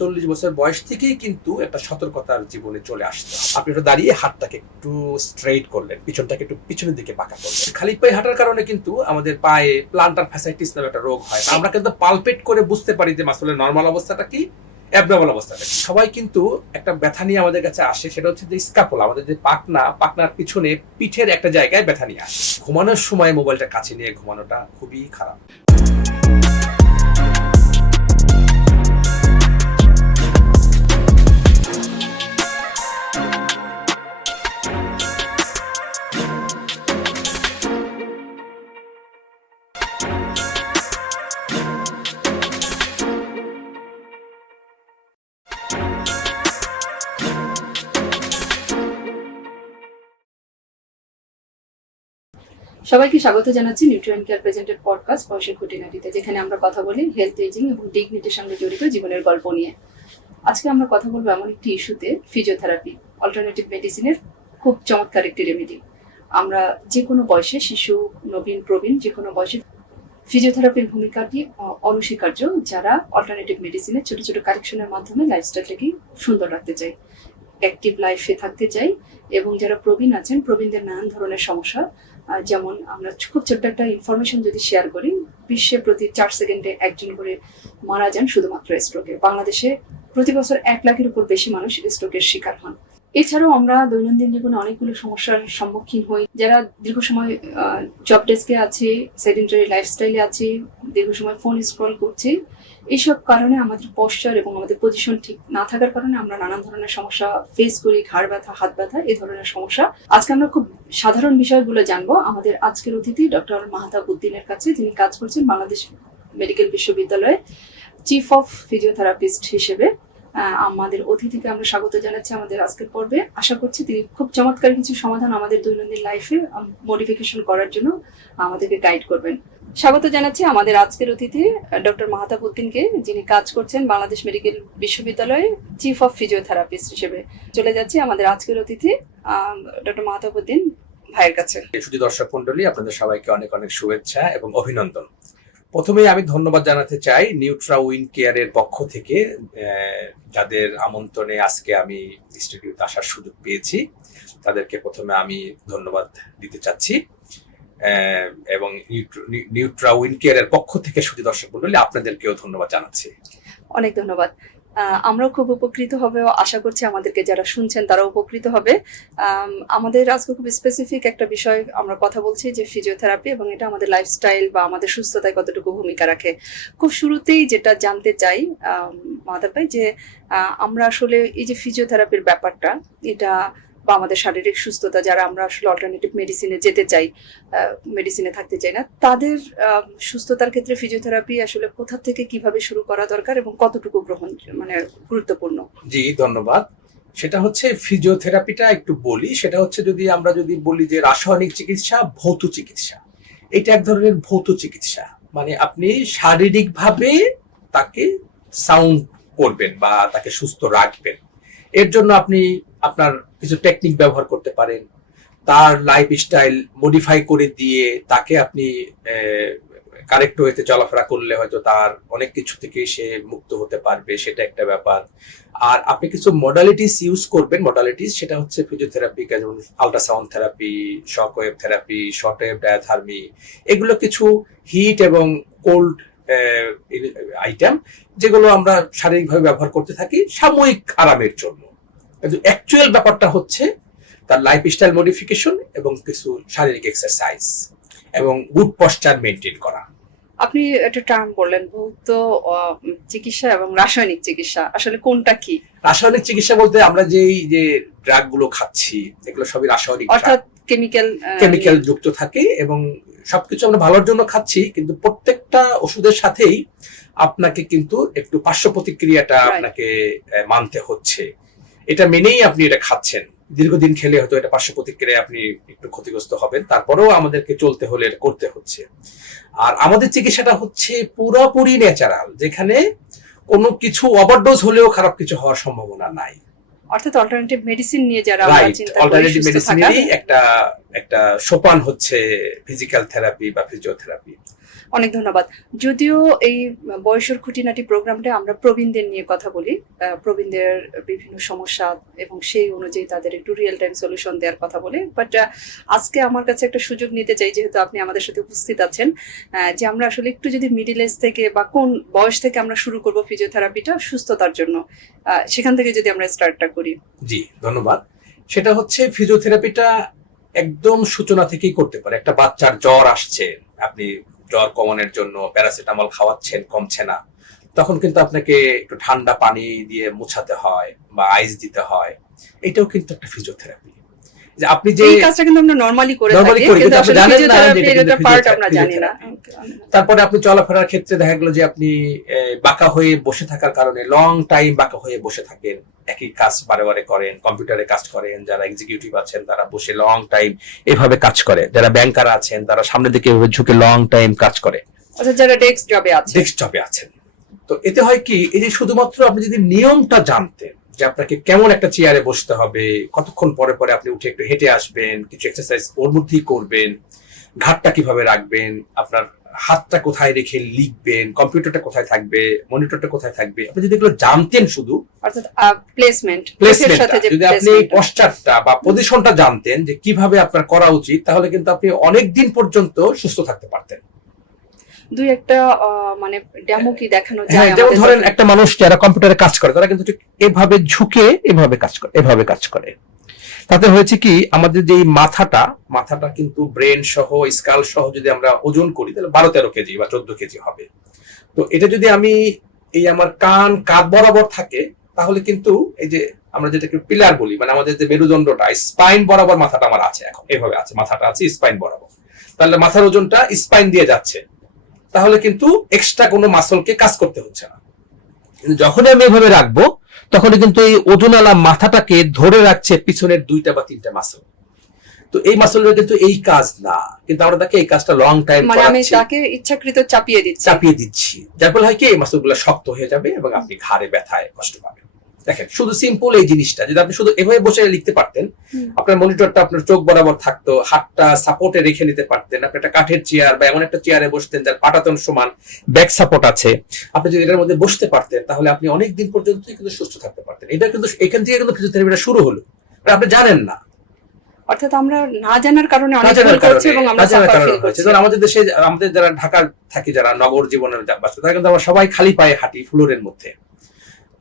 40 বছর বয়স থেকেই কিন্তু একটা সতর্কতার জীবনে চলে আসতো। আপনি একটু দাঁড়িয়ে হাতটাকে একটু স্ট্রেইট করলেন, পিছনটাকে একটু পিছনের দিকে বাঁকা করলেন। খালি পায়ে হাঁটার কারণে কিন্তু আমাদের পায়ে প্লান্টার ফ্যাসাইটিস নামে একটা রোগ হয়। আমরা কিন্তু পালপেট করে বুঝতে পারি যে আসলে নরমাল অবস্থাটা কি, অ্যাবনর্মাল অবস্থাটা কি। সবাই কিন্তু একটা ব্যথা নিয়ে আমাদের কাছে আসে, সেটা হচ্ছে যে স্ক্যাপুলা, আমাদের যে পাকনার পিছনে পিঠের একটা জায়গায় ব্যথা নিয়ে আসে। ঘুমানোর সময় মোবাইলটা কাছে নিয়ে ঘুমানোটা খুবই খারাপ। সবাইকে স্বাগত জানাচ্ছি নিউট্রিয়েন্ট কেয়ার প্রেজেন্টেড পডকাস্ট বয়সের খুঁটিনাটিতে, যেখানে আমরা কথা বলি হেলথ, এজিং এবং ডিগনিটির সঙ্গে জড়িত জীবনের গল্প নিয়ে। আজকে আমরা কথা বলবো এমন একটি ইস্যুতে, ফিজিওথেরাপি, অল্টারনেটিভ মেডিসিনের খুব চমৎকার একটি রেমেডি। আমরা যে কোনো বয়সে, শিশু, নবীন, প্রবীণ, যে কোনো বয়সে ফিজিওথেরাপির ভূমিকাটি অনস্বীকার্য, যারা অল্টারনেটিভ মেডিসিনের ছোট ছোট কারেকশনের মাধ্যমে লাইফস্টাইলটাকে সুন্দর রাখতে চাই, অ্যাক্টিভ লাইফে থাকতে চাই, এবং যারা প্রবীণ আছেন, প্রবীণদের নানান ধরনের সমস্যা। যেমন আমরা খুব ছোট্ট একটা ইনফরমেশন যদি শেয়ার করি, বিশ্বে প্রতি 4 সেকেন্ডে একজন করে মারা যান শুধুমাত্র স্ট্রোকে। বাংলাদেশে প্রতি বছর 1 লাখের উপর বেশি মানুষ স্ট্রোকের শিকার হন। এছাড়াও আমরা দৈনন্দিন জীবনে অনেকগুলো সমস্যার সম্মুখীন হই। যারা দীর্ঘ সময় জব ডেস্কে আছে, সেডেন্টারি লাইফস্টাইলে আছে, দীর্ঘ সময় ফোন স্ক্রল করছি, এইসব কারণে আমাদের পশ্চার এবং আমাদের পজিশন ঠিক না থাকার কারণে আমরা নানান ধরনের সমস্যা ফেস করি। ঘাড় ব্যথা, হাত ব্যথা, এই ধরনের সমস্যা। আজকে আমরা খুব সাধারণ বিষয়গুলো জানবো আমাদের আজকের অতিথি ডক্টর মাহতাব উদ্দিনের কাছে, যিনি কাজ করছেন বাংলাদেশ মেডিকেল বিশ্ববিদ্যালয়ে চিফ অফ ফিজিওথেরাপিস্ট হিসেবে। আমাদের অতিথিকে আমরা স্বাগত জানাচ্ছি আমাদের আজকের পর্বে। আশা করছি তিনি খুব চমৎকার কিছু সমাধান আমাদের দৈনন্দিন লাইফে মডিফিকেশন করার জন্য আমাদেরকে গাইড করবেন। স্বাগত জানাচ্ছি আমাদের আজকের অতিথি ডক্টর মাহতাব উদ্দিনকে, যিনি কাজ করছেন বাংলাদেশ মেডিকেল বিশ্ববিদ্যালয়ে চিফ অফ ফিজিওথেরাপিস্ট হিসেবে। চলে যাচ্ছি আমাদের আজকের অতিথি ডক্টর মাহতাব উদ্দিন ভাইয়ের কাছে। সুধী দর্শক মন্ডলী, আপনাদের সবাইকে অনেক অনেক শুভেচ্ছা এবং অভিনন্দন। প্রথমেই আমি ধন্যবাদ জানাতে চাই নিউট্রা উইন কেয়ারের পক্ষ থেকে, যাদের আমন্ত্রণে আজকে আমি ইনস্টিটিউটে আসার সুযোগ পেয়েছি। তাদেরকে প্রথমে আমি ধন্যবাদ দিতে চাচ্ছি, এবং নিউট্রা উইন কেয়ারের পক্ষ থেকে সুধী দর্শক মন্ডলী, আপনাদেরকেও ধন্যবাদ জানাচ্ছি। অনেক ধন্যবাদ। আমরাও খুব উপকৃত হবে, আশা করছি আমাদেরকে যারা শুনছেন তারাও উপকৃত হবে। আমাদের আজকে খুব স্পেসিফিক একটা বিষয় আমরা কথা বলছি, যে ফিজিওথেরাপি, এবং এটা আমাদের লাইফস্টাইল বা আমাদের সুস্থতায় কতটুকু ভূমিকা রাখে। খুব শুরুতেই যেটা জানতে চাই মাহতাব ভাই, যে আমরা আসলে এই যে ফিজিওথেরাপির ব্যাপারটা, এটা বা আমাদের শারীরিক সুস্থতা, যারা আমরা আসলে অল্টারনেটিভ মেডিসিনে যেতে চাই, মেডিসিনে থাকতে চাই না, তাদের সুস্থতার ক্ষেত্রে ফিজিওথেরাপি আসলে কোথা থেকে কিভাবে শুরু করা দরকার এবং কতটুকু গুরুত্বপূর্ণ? জি, ধন্যবাদ। সেটা হচ্ছে ফিজিওথেরাপিটা একটু বলি। সেটা হচ্ছে আমরা যদি বলি যে রাসায়নিক চিকিৎসা, ভৌত চিকিৎসা, এটা এক ধরনের ভৌত চিকিৎসা। মানে আপনি শারীরিকভাবে তাকে সাউন্ড করবেন বা তাকে সুস্থ রাখবেন। এর জন্য আপনি আপনার কিছু টেকনিক ব্যবহার করতে পারেন। তার লাইফস্টাইল মডিফাই করে দিয়ে তাকে আপনি কারেক্ট ওয়েতে চলাফেরা করলে হয়তো তার অনেক কিছু থেকে সে মুক্ত হতে পারবে, সেটা একটা ব্যাপার। আর আপনি কিছু মডালিটিস ইউজ করবেন। মডালিটিস সেটা হচ্ছে ফিজিওথেরাপি, যেমন ultrasound therapy, shock wave therapy, short wave diathermy, এগুলো কিছু হিট এবং কোল্ড আইটেম, যেগুলো আমরা শারীরিকভাবে ব্যবহার করতে থাকি সাময়িক আরামের জন্য। কিন্তু অ্যাকচুয়াল ব্যাপারটা হচ্ছে তার লাইফস্টাইল মডিফিকেশন এবং কিছু শারীরিক এক্সারসাইজ এবং গুড পশ্চার মেনটেন করা। আপনি একটা টার্ম বললেন, ভৌত চিকিৎসা এবং রাসায়নিক চিকিৎসা, আসলে কোনটা কি? রাসায়নিক চিকিৎসা বলতে আমরা যে ড্রাগ গুলো খাচ্ছি, এগুলো সবই রাসায়নিক, অর্থাৎ কেমিক্যাল যুক্ত থাকে, এবং সবকিছু আমরা ভালোর জন্য খাচ্ছি, কিন্তু প্রত্যেকটা ওষুধের সাথেই আপনাকে কিন্তু একটু পার্শ্ব প্রতিক্রিয়াটা আপনাকে মানতে হচ্ছে। এটা মেনেই আপনি এটা খাচ্ছেন। দীর্ঘদিন খেলে হয়তো এটা পার্শ্ব প্রতিক্রিয়া আপনি একটু ক্ষতিগ্রস্ত হবেন, তারপরেও আমাদেরকে চলতে হলে এটা করতে হচ্ছে। আর আমাদের চিকিৎসাটা হচ্ছে পুরোপুরি ন্যাচারাল, যেখানে কোনো কিছু ওভারডোজ হলেও খারাপ কিছু হওয়ার সম্ভাবনা নাই। অর্থাৎ অল্টারনেটিভ মেডিসিন নিয়ে যারা চিন্তা করি, অল্টারনেটিভ মেডিসিনেরই একটা সোপান হচ্ছে ফিজিক্যাল থেরাপি বা ফিজিওথেরাপি। অনেক ধন্যবাদ। যদিও এই বয়সের খুঁটিনাটি প্রোগ্রামটা আমরা প্রবীণদের নিয়ে কথা বলি, প্রবীণদের বিভিন্ন সমস্যা এবং সেই অনুযায়ী তাদের একটু রিয়েল টাইম সলিউশন দেওয়ার কথা বলি, বাট আজকে আমার কাছে একটা সুযোগ নিতে চাই, যেহেতু আপনি আমাদের সাথে উপস্থিত আছেন, যে আমরা আসলে একটু যদি মিডিল এজ থেকে বা কোন বয়স থেকে আমরা শুরু করব ফিজিওথেরাপিটা সুস্থতার জন্য, সেখান থেকে যদি আমরা স্টার্টটা করি। জি, ধন্যবাদ। সেটা হচ্ছে ফিজিওথেরাপিটা একদম সূচনা থেকেই করতে পারে। একটা বাচ্চার জ্বর আসছে, আপনি জ্বর কমানোর জন্য প্যারাসিটামল খাওয়াচ্ছেন, কমছে না, তখন কিন্তু আপনাকে একটু ঠান্ডা পানি দিয়ে মুছাতে হয় বা আইস দিতে হয়। এটাও কিন্তু একটা ফিজিওথেরাপি। যে আপনি যে এই কাজটা কিন্তু আমরা নরমালি করে Normally থাকি, করি, কিন্তু কিন্তু আপনি আসলে জানেন না যে ফিজিওথেরাপির এটা এটা কিন্তু পার্ট আমরা জানি না। তারপরে আপনি চলাফেরার ক্ষেত্রে দেখা গেল যে আপনি বাঁকা হয়ে বসে থাকার কারণে লং টাইম বাঁকা হয়ে বসে থাকেন, একই কাজ বারে বারে করেন, কম্পিউটারে কাজ করেন, যারা এক্সিকিউটিভ আছেন তারা বসে লং টাইম এভাবে কাজ করে, যারা ব্যাংকার আছেন তারা সামনের দিকে এভাবে ঝুঁকে লং টাইম কাজ করে, আচ্ছা যারা ডেস্ক জবে আছেন। তো এতে হয় কি, এই যে শুধুমাত্র আপনি যদি নিয়মটা জানতেন যে আপনাকে কেমন একটা চেয়ারে বসতে হবে, কতক্ষণ পরে পরে আপনি উঠে একটু হেঁটে আসবেন, কিছু এক্সারসাইজ ওর মধ্যেই করবেন, ঘাটটা কিভাবে রাখবেন, আপনার হাতটা কোথায় রেখে লিখবেন, কম্পিউটারটা কোথায় থাকবে, মনিটরটা কোথায় থাকবে, আপনি যদি এগুলো জানতেন, শুধু অর্থাৎ প্লেসমেন্ট যদি আপনি পশ্চারটা বা পজিশনটা জানতেন যে কিভাবে আপনার করা উচিত, তাহলে কিন্তু আপনি অনেক দিন পর্যন্ত সুস্থ থাকতে পারতেন। দুই একটা মানে ডেমো কি দেখানো যায়? হ্যাঁ, যেমন ধরেন একটা মানুষ যারা কম্পিউটারে কাজ করে তারা কিন্তু ঠিক এভাবে ঝুঁকে এভাবে কাজ করে। তাতে হয়েছে কি, আমাদের যে মাথাটা কিন্তু ব্রেন সহ স্কাল সহ যদি আমরা ওজন করি তাহলে 12-13 কেজি বা 14 কেজি হবে। তো এটা যদি আমি এই আমার কাঁধ বরাবর থাকে, তাহলে কিন্তু এই যে আমরা যেটাকে পিলার বলি, মানে আমাদের যে মেরুদণ্ডটা স্পাইন বরাবর মাথাটা আমার আছে, এখন এভাবে আছে, মাথাটা আছে স্পাইন বরাবর, তাহলে মাথার ওজনটা স্পাইন দিয়ে যাচ্ছে, তাহলে কিন্তু এক্সট্রা কোনো মাসলকে কাজ করতে হচ্ছে না। কিন্তু যখনই আমি এভাবে রাখবো, তখন কিন্তু এই ওজনওয়ালা মাথাটাকে ধরে রাখছে পিছনের 2টা বা 3টা মাসল। তো এই মাসলের কিন্তু এই কাজ না, কিন্তু আমরা তাকে এই কাজটা লং টাইম মানে আমি তাকে ইচ্ছাকৃত চাপিয়ে দিচ্ছি, যার ফলে হয় কি, এই মাসলগুলো শক্ত হয়ে যাবে এবং আপনি ঘাড়ে ব্যথায় কষ্ট পাবেন। দেখেন, শুধু সিম্পল এই জিনিসটা যদি আপনি শুধু এভাবে বসে লিখতে পারতেন, আপনার মনিটরটা আপনার চোখ বরাবর থাকতো, হাতটা সাপোর্টে রেখে নিতে পারতেন, আপনি একটা কাঠের চেয়ার বা এমন একটা চেয়ারে বসতেন যার পাটাতন সমান, ব্যাক সাপোর্ট আছে, আপনি যদি এটার মধ্যে বসতে পারতেন, তাহলে আপনি অনেক দিন পর্যন্ত কিন্তু সুস্থ থাকতে পারতেন। এটা কিন্তু এখান থেকে কিন্তু ফিজিওথেরাপিটা শুরু হলো, আপনি জানেন না। অর্থাৎ আমরা না জানার কারণে অনেক ভুল করছি এবং আমরা সাফার ফিল করছি। আমাদের দেশে, আমাদের যারা ঢাকা থাকি, যারা নগর জীবনের বাস্তব, তারা কিন্তু আমরা সবাই খালি পায়ে হাঁটি ফ্লোরের মধ্যে।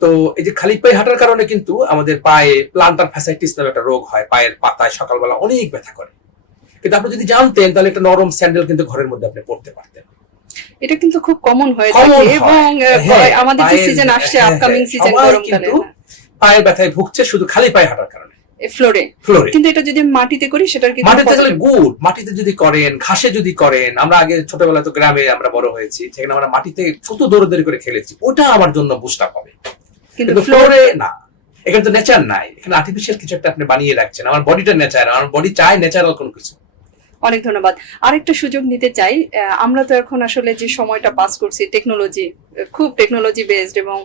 তো এই যে খালি পায়ে হাঁটার কারণে কিন্তু আমাদের পায়ে প্লান্টার ফ্যাসাইটিস নামে একটা রোগ হয়, পায়ের পাতায় সকালবেলা অনেক ব্যথা করে। কিন্তু আপনি যদি জানতেন, তাহলে একটা নরম স্যান্ডেল কিন্তু ঘরের মধ্যে আপনি পড়তে পারতেন। এটা কিন্তু খুব কমন হয়ে থাকে এবং আমাদের যে সিজন আসছে, আপকামিং সিজন, গরমকালে পায়ের ব্যথায় ভুগছে শুধু খালি পায়ে হাঁটার কারণে ফ্লোরে। কিন্তু এটা যদি মাটিতে করি, সেটার কিন্তু মাটিতে যদি করেন, ঘাসে যদি করেন, আমরা আগে ছোটবেলায় তো গ্রামে আমরা বড় হয়েছি, সেখানে আমরা মাটিতে কত দৌড়াদৌড়ি করে খেলেছি, ওটা আমার জন্য বুস্ট আপ হবে। কিন্তু ফ্লোরে না, এখানে তো নেচার নাই, এখানে আর্টিফিশিয়াল কিছু একটা আপনি বানিয়ে রাখছেন। আমার বডিটা নেচার, আমার বডি চায় ন্যাচারাল কোনো কিছু। অনেক ধন্যবাদ। আরেকটা সুযোগ নিতে চাই, আমরা তো এখন আসলে যে সময়টা পাস করছি, খুব টেকনোলজি বেসড, এবং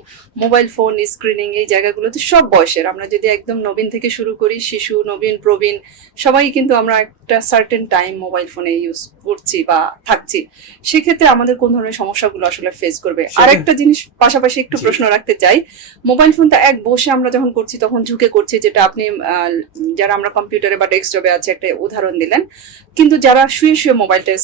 মোবাইল ফোন স্ক্রিনিং এই জায়গাগুলোতে সব বয়সের, আমরা যদি একদম নবীন থেকে শুরু করি, শিশু, নবীন, প্রবীণ, সবাই কিন্তু আমরা একটা সার্টেন টাইম মোবাইল ফোনে ইউজ করছি বা থাকছি। সেক্ষেত্রে আমাদের কোন ধরনের সমস্যাগুলো আসলে ফেস করবে? আরেকটা জিনিস পাশাপাশি একটু প্রশ্ন রাখতে চাই, মোবাইল ফোনটা বসে আমরা যখন করছি তখন ঝুঁকে করছি, যেটা আপনি যারা আমরা কম্পিউটারে বা ডেস্কটপে আছে একটা উদাহরণ দিলেন, কিন্তু যারা শুয়ে শুয়ে মোবাইলটা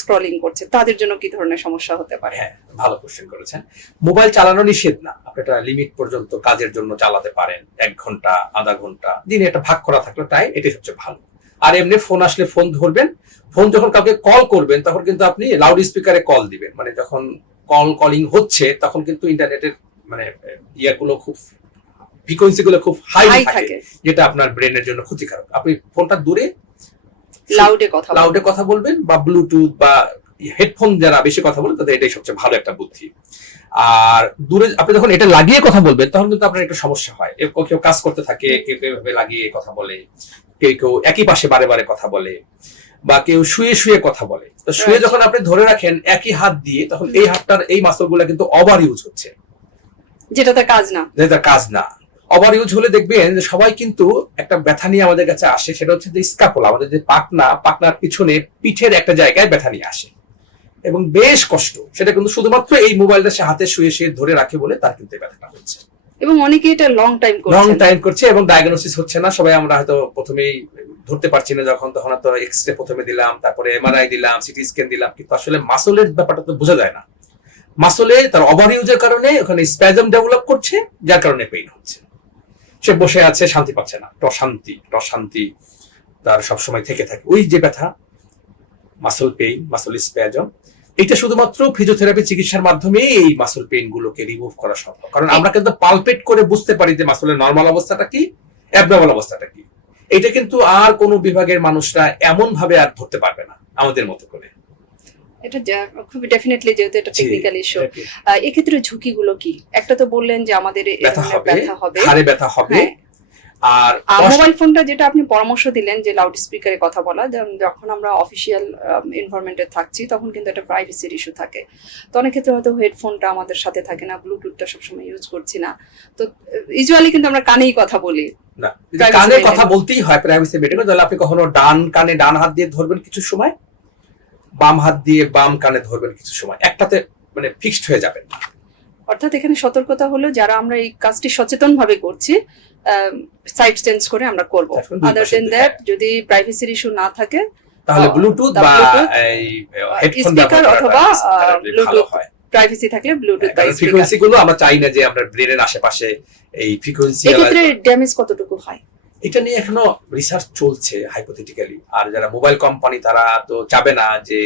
স্ক্রলিং করছে, তাদের জন্য কি ধরনের সমস্যা হতে পারে? হ্যাঁ, ভালো কোশ্চেন করেছেন। মোবাইল চালানো নিষেধ না, আপনি একটা লিমিট পর্যন্ত কাজের জন্য চালাতে পারেন, 1 ঘন্টা, আধা ঘন্টা, দিনে একটা ভাগ করা থাকলে টাইম, এটাই সবচেয়ে ভালো। আর এমনি ফোন আসলে ফোন ধরবেন, ফোন যখন কাউকে কল করবেন তখন কিন্তু আপনি লাউড স্পিকারে কল দিবেন, মানে যখন কলিং হচ্ছে তখন কিন্তু ইন্টারনেটের মানে ইয়াগুলো খুব ফ্রিকোয়েন্সি গুলো খুব হাই থাকে, যেটা আপনার ব্রেনের জন্য ক্ষতিকারক। আপনি ফোনটা দূরে লাউডে কথা বলবেন, বা ব্লুটুথ বা হেডফোন যারা বেশি কথা বলেন তাদের এটাই সবচেয়ে ভালো একটা বুদ্ধি। আর দূরে আপনি যখন এটা লাগিয়ে কথা বলবেন তখন কিন্তু আপনার একটু সমস্যা হয়, কেউ কাজ করতে থাকে, কেউ এভাবে লাগিয়ে কথা বলে, কেউ একই পাশে বারে বারে কথা বলে, বা কেউ শুয়ে শুয়ে কথা বলে। তো শুয়ে যখন আপনি ধরে রাখেন একই হাত দিয়ে, তখন এই হাতটার এই মাসলগুলো কিন্তু ওভার ইউজ হচ্ছে, যেটা তার কাজ না। ওভার ইউজ হলে দেখবেন যে সবাই কিন্তু একটা ব্যথা নিয়ে আমাদের কাছে আসে, সেটা হচ্ছে যে স্ক্যাপুলা, আমাদের যে পাকনার পিছনে পিঠের একটা জায়গায় ব্যথা নিয়ে আসে। এবং বেশ কষ্ট। সেটা কিন্তু শুধুমাত্র এই মোবাইলটা সে হাতে শুয়ে শুয়ে ধরে রাখে বলে তার কিন্তু এই ব্যথাটা হচ্ছে। এবং অনেকে এটা লং টাইম করছে এবং ডায়াগনোসিস হচ্ছে না। সবাই আমরা হয়তো প্রথমেই ধরতে পারছি না, যখন তখন তো এক্সরে প্রথমে দিলাম, তারপরে এমআরআই দিলাম, সিটি স্ক্যান দিলাম, কিন্তু আসলে মাসলের ব্যাপারটা তো বোঝা যায় না। মাসলে তার ওভার ইউজের কারণে ওখানে স্প্যাজম ডেভেলপ করছে, যার কারণে পেইন হচ্ছে। সে বসে আছে, শান্তি পাচ্ছে না, অশান্তি তার সবসময় থেকে থাকে। ওই যে ব্যথা, মাসল পেইন, মাসল স্প্যাজম, এটা শুধুমাত্র ফিজিওথেরাপি চিকিৎসার মাধ্যমে এই মাসল পেইন গুলোকে রিমুভ করা সম্ভব। কারণ আমরা কিন্তু পালপেট করে বুঝতে পারি যে মাসলের নরমাল অবস্থাটা কি, অ্যাবনর্মাল অবস্থাটা কি। এটা কিন্তু আর কোনো বিভাগের মানুষরা এমন ভাবে আর ধরতে পারবে না আমাদের মতো করে। এটা খুব ডেফিনেটলি, যেহেতু এটা টেকনিক্যাল ইস্যু, এক্ষেত্রে ঝুঁকিগুলো কি? একটা তো বললেন যে আমাদের ব্যথা হবে, হাড়ে ব্যথা হবে। আর মোবাইল ফোনটা যেটা আপনি পরামর্শ দিলেন যে লাউড স্পিকারে কথা বলা, যখন আমরা অফিসিয়াল এনভায়রনমেন্টে থাকছি তখন কিন্তু একটা প্রাইভেসির ইস্যু থাকে। তো অনেক ক্ষেত্রে হয়তো হেডফোনটা আমাদের সাথে থাকে না, ব্লুটুথটা সবসময় ইউজ করছি না, তো ইউজুয়ালি কিন্তু আমরা কানেই কথা বলি। না, কানে কথা বলতেই হয় প্রাইভেসি মেনটেন করতে। তাহলে আপনি কখনো ডান কানে ডান হাত দিয়ে ধরবেন কিছু সময়, বাম হাত দিয়ে বাম কানে ধরবেন কিছু সময়, একটাতে মানে ফিক্সড হয়ে যাবেন। অর্থাৎ এখানে সতর্কতা হলো যারা আমরা এই কাজটি সচেতন ভাবে করছি, সাইড চেঞ্জ করে আমরা করব। আদার দেন দ্যাট, যদি প্রাইভেসির ইস্যু না থাকে তাহলে ব্লুটুথ বা এই হেডফোন স্পিকার অথবা ব্লুটুথ, হয়। প্রাইভেসি থাকলে ব্লুটুথ বা স্পিকার। ফ্রিকোয়েন্সি গুলো আমরা চাই না যে আমরা ব্রেনের আশেপাশে এই ফ্রিকোয়েন্সি। এক্ষেত্রে ড্যামেজ কতটুকু হয় এটা নিয়ে এখনো রিসার্চ চলছে হাইপোথেটিক্যালি। আর যারা মোবাইল কোম্পানি তারা তো চাবে না যে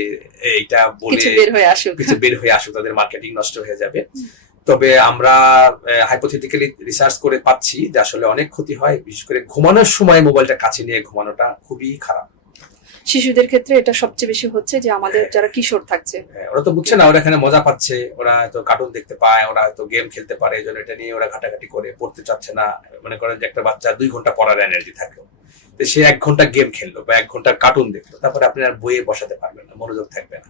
এইটা বলে কিছু বের হয়ে আসুক, তাদের মার্কেটিং নষ্ট হয়ে যাবে। তবে আমরা হাইপোথেটিক্যালি রিসার্চ করে পাচ্ছি যে আসলে অনেক ক্ষতি হয়, বিশেষ করে ঘুমানোর সময় মোবাইলটা কাছে নিয়ে ঘুমানোটা খুবই খারাপ। শিশুদের ক্ষেত্রে এটা সবচেয়ে বেশি হচ্ছে, যে আমাদের যারা কিশোর থাকছে ওরা তো বুঝছে না, ওরা এখানে মজা পাচ্ছে, ওরা হয়তো কার্টুন দেখতে পায়, ওরা হয়তো গেম খেলতে পারে, এই জন্য এটা নিয়ে ওরা ঘাটাঘাটি করে, পড়তে চাচ্ছে না। মনে করেন যে একটা বাচ্চা 2 ঘন্টা পড়ার এনার্জি থাকলো, তো সে 1 ঘন্টা গেম খেললো বা 1 ঘন্টা কার্টুন দেখলো, তারপরে আপনি আর বইয়ে বসাতে পারবেন না, মনোযোগ থাকবে না,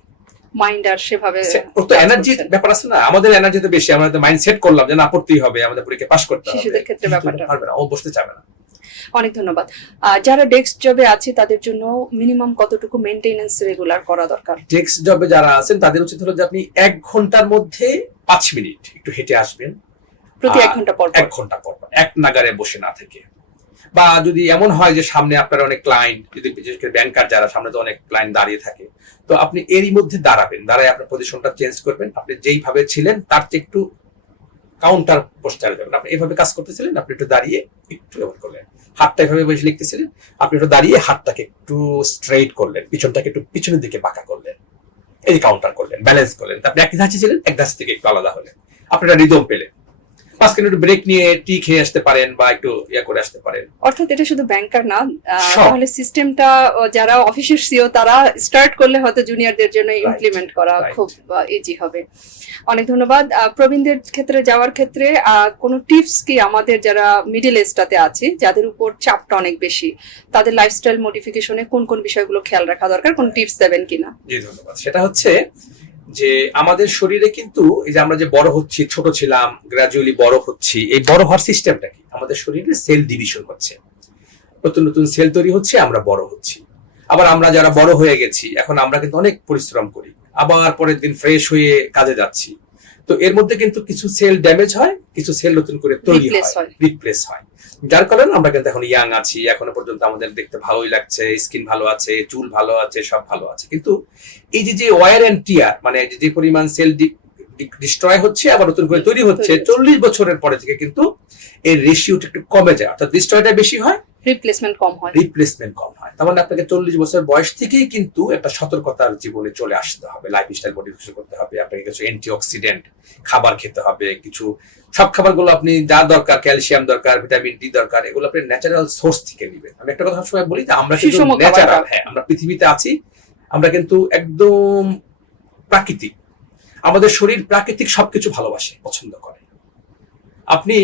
মাইন্ড আর সেভাবে। ওর তো এনার্জির ব্যাপার আছে না, আমাদের এনার্জি তো বেশি, আমরা তো মাইন্ড সেট করলাম যে না পড়তেই হবে, আমাদের পরীক্ষা পাস করতে হবে। শিশুদের ক্ষেত্রে ব্যাপারটা পারবে না, ও বসতে চাবে না। অনেক ধন্যবাদ। যারা ডেস্ক জবে আছে তাদের জন্য মিনিমাম কতটুকু মেইনটেনেন্স রেগুলার করা দরকার? ডেস্ক জবে যারা আছেন তাদের উচিত হলো যে আপনি 1 ঘন্টার মধ্যে 5 মিনিট একটু হেঁটে আসবেন, প্রতি 1 ঘন্টা পর 1 ঘন্টা পর, এক নাগারে বসে না থেকে। বা যদি এমন হয় যে সামনে আপনার অনেক ক্লায়েন্ট, যদি বিশেষ করে ব্যাংকার যারা, সামনে তো অনেক ক্লায়েন্ট দাঁড়িয়ে থাকে, তো আপনি এরই মধ্যে দাঁড়ায় আপনার পজিশনটা চেঞ্জ করবেন। আপনি যেইভাবে ছিলেন তার চেয়ে একটু কাউন্টার পোস্টারে যাবেন। আপনি এভাবে কাজ করতেছিলেন, আপনি একটু দাঁড়িয়ে একটু এভাবে করলেন, হাতটা এভাবে বসে লিখতেছিলেন, আপনি একটু দাঁড়িয়ে হাতটাকে একটু স্ট্রেইট করলেন, পিছনটাকে একটু পিছনের দিকে বাঁকা করলেন, এই কাউন্টার করলেন, ব্যালেন্স করলেন। আপনি এক ধাঁচে ছিলেন, এক ধাঁচ থেকে একটু আলাদা হলেন, আপনারা রিদম পেলেন। 5 মিনিট ব্রেক নিয়ে টি খেয়ে আসতে পারেন বা একটু ইয়া করে আসতে পারেন। অর্থাৎ এটা শুধু ব্যাংকার না, তাহলে সিস্টেমটা যারা অফিসের সিও তারা স্টার্ট করলে হয়তো জুনিয়রদের জন্য ইমপ্লিমেন্ট করা খুব ইজি হবে। অনেক ধন্যবাদ। প্রবীণদের ক্ষেত্রে যাওয়ার ক্ষেত্রে কোনো টিপস কি আমাদের যারা মিডল এজটাতে আছে, যাদের উপর চাপটা অনেক বেশি, তাদের লাইফস্টাইল মডিফিকেশনে কোন কোন বিষয়গুলো খেয়াল রাখা দরকার, কোন টিপস দেবেন কিনা? জি ধন্যবাদ। সেটা হচ্ছে যে আমাদের শরীরে কিন্তু এই যে আমরা যে বড় হচ্ছি, ছোট ছিলাম, গ্রাজুয়ালি বড় হচ্ছি, এই বড় হওয়ার সিস্টেমটা কি? আমাদের শরীরে সেল ডিভিশন হচ্ছে, নতুন নতুন সেল তৈরি হচ্ছে, আমরা বড় হচ্ছি। আবার আমরা যারা বড় হয়ে গেছি এখন আমরা কিন্তু অনেক পরিশ্রম করি, আবার পরের দিন ফ্রেশ হয়ে কাজে যাচ্ছি। তো এর মধ্যে কিন্তু কিছু সেল ড্যামেজ হয়, কিছু সেল নতুন করে তৈরি হয়, রিপ্লেস হয়, যার কারণে আমরা কিন্তু এখন ইয়াং আছি, এখনো পর্যন্ত আমাদের দেখতে ভালোই লাগছে, স্কিন ভালো আছে, চুল ভালো আছে, সব ভালো আছে। কিন্তু এই যে ওয়ার এন্ড টিয়ার, মানে যে পরিমাণ সেল ডিস্ট্রয় হচ্ছে আবার নতুন করে তৈরি হচ্ছে, 40 বছরের পরে থেকে কিন্তু এর রেশিওটা একটু কমে যায়, অর্থাৎ ডিস্ট্রয়টা বেশি হয়, রিপ্লেসমেন্ট কম হয়। তার মানে আপনাকে 40 বছর বয়স থেকেই কিন্তু একটা সতর্কতার জীবনে চলে আসতে হবে, লাইফস্টাইল মডিফিকেশন করতে হবে, আপনাকে কিছু অ্যান্টিঅক্সিডেন্ট খাবার খেতে হবে, কিছু সব খাবারগুলো আপনি যা দরকার, ক্যালসিয়াম দরকার, ভিটামিন ডি দরকার, এগুলো আপনি ন্যাচারাল সোর্স থেকে নেবেন। আমি একটা কথা সবসময় বলি যে আমরা কিন্তু ন্যাচারাল, হ্যাঁ আমরা পৃথিবীতে আছি, আমরা কিন্তু একদম প্রাকৃতিক, আমাদের শরীর প্রাকৃতিক সবকিছু ভালোবাসে, পছন্দ করে। আপনি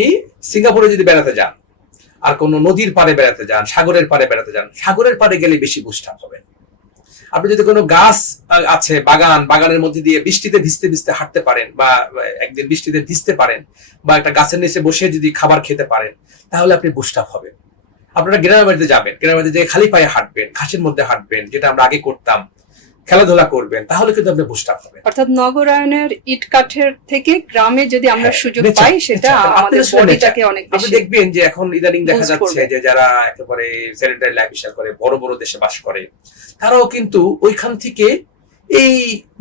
সিঙ্গাপুরে যদি বেড়াতে যান, আর কোন নদীর পাড়ে বেড়াতে যান, সাগরের পাড়ে বেড়াতে যান, সাগরের পাড়ে গেলে বেশি বুস্ট আপ হবেন। আপনি যদি কোনো গাছ আছে, বাগানের মধ্যে দিয়ে বৃষ্টিতে ভিজতে ভিজতে হাঁটতে পারেন, বা একদিন বৃষ্টিতে ভিজতে পারেন, বা একটা গাছের নিচে বসে যদি খাবার খেতে পারেন, তাহলে আপনি বুস্ট আপ হবেন। আপনারা গ্রামের বাড়িতে যাবেন, গ্রামের বাড়িতে যেয়ে খালি পায়ে হাঁটবেন, ঘাসের মধ্যে হাঁটবেন, যেটা আমরা আগে করতাম, খেলাধুলা করবেন, তাহলে কিন্তু আপনি বুস্ট আপ হবেন। অর্থাৎ নগরায়নের ইট কাঠের থেকে গ্রামে যদি আমরা হ্যাঁ, সুযোগ nature, পাই সেটা nature, আমাদের আপনাদের বডিটাকে অনেক আপনি বেশি দেখবেন যে এখন ইদানিং দেখা boost যাচ্ছে করবে। যে যারা একেবারে সেডেন্টারি লাইফস্টাইল করে বড় বড় দেশে বাস করে, তারাও কিন্তু ওইখান থেকে এই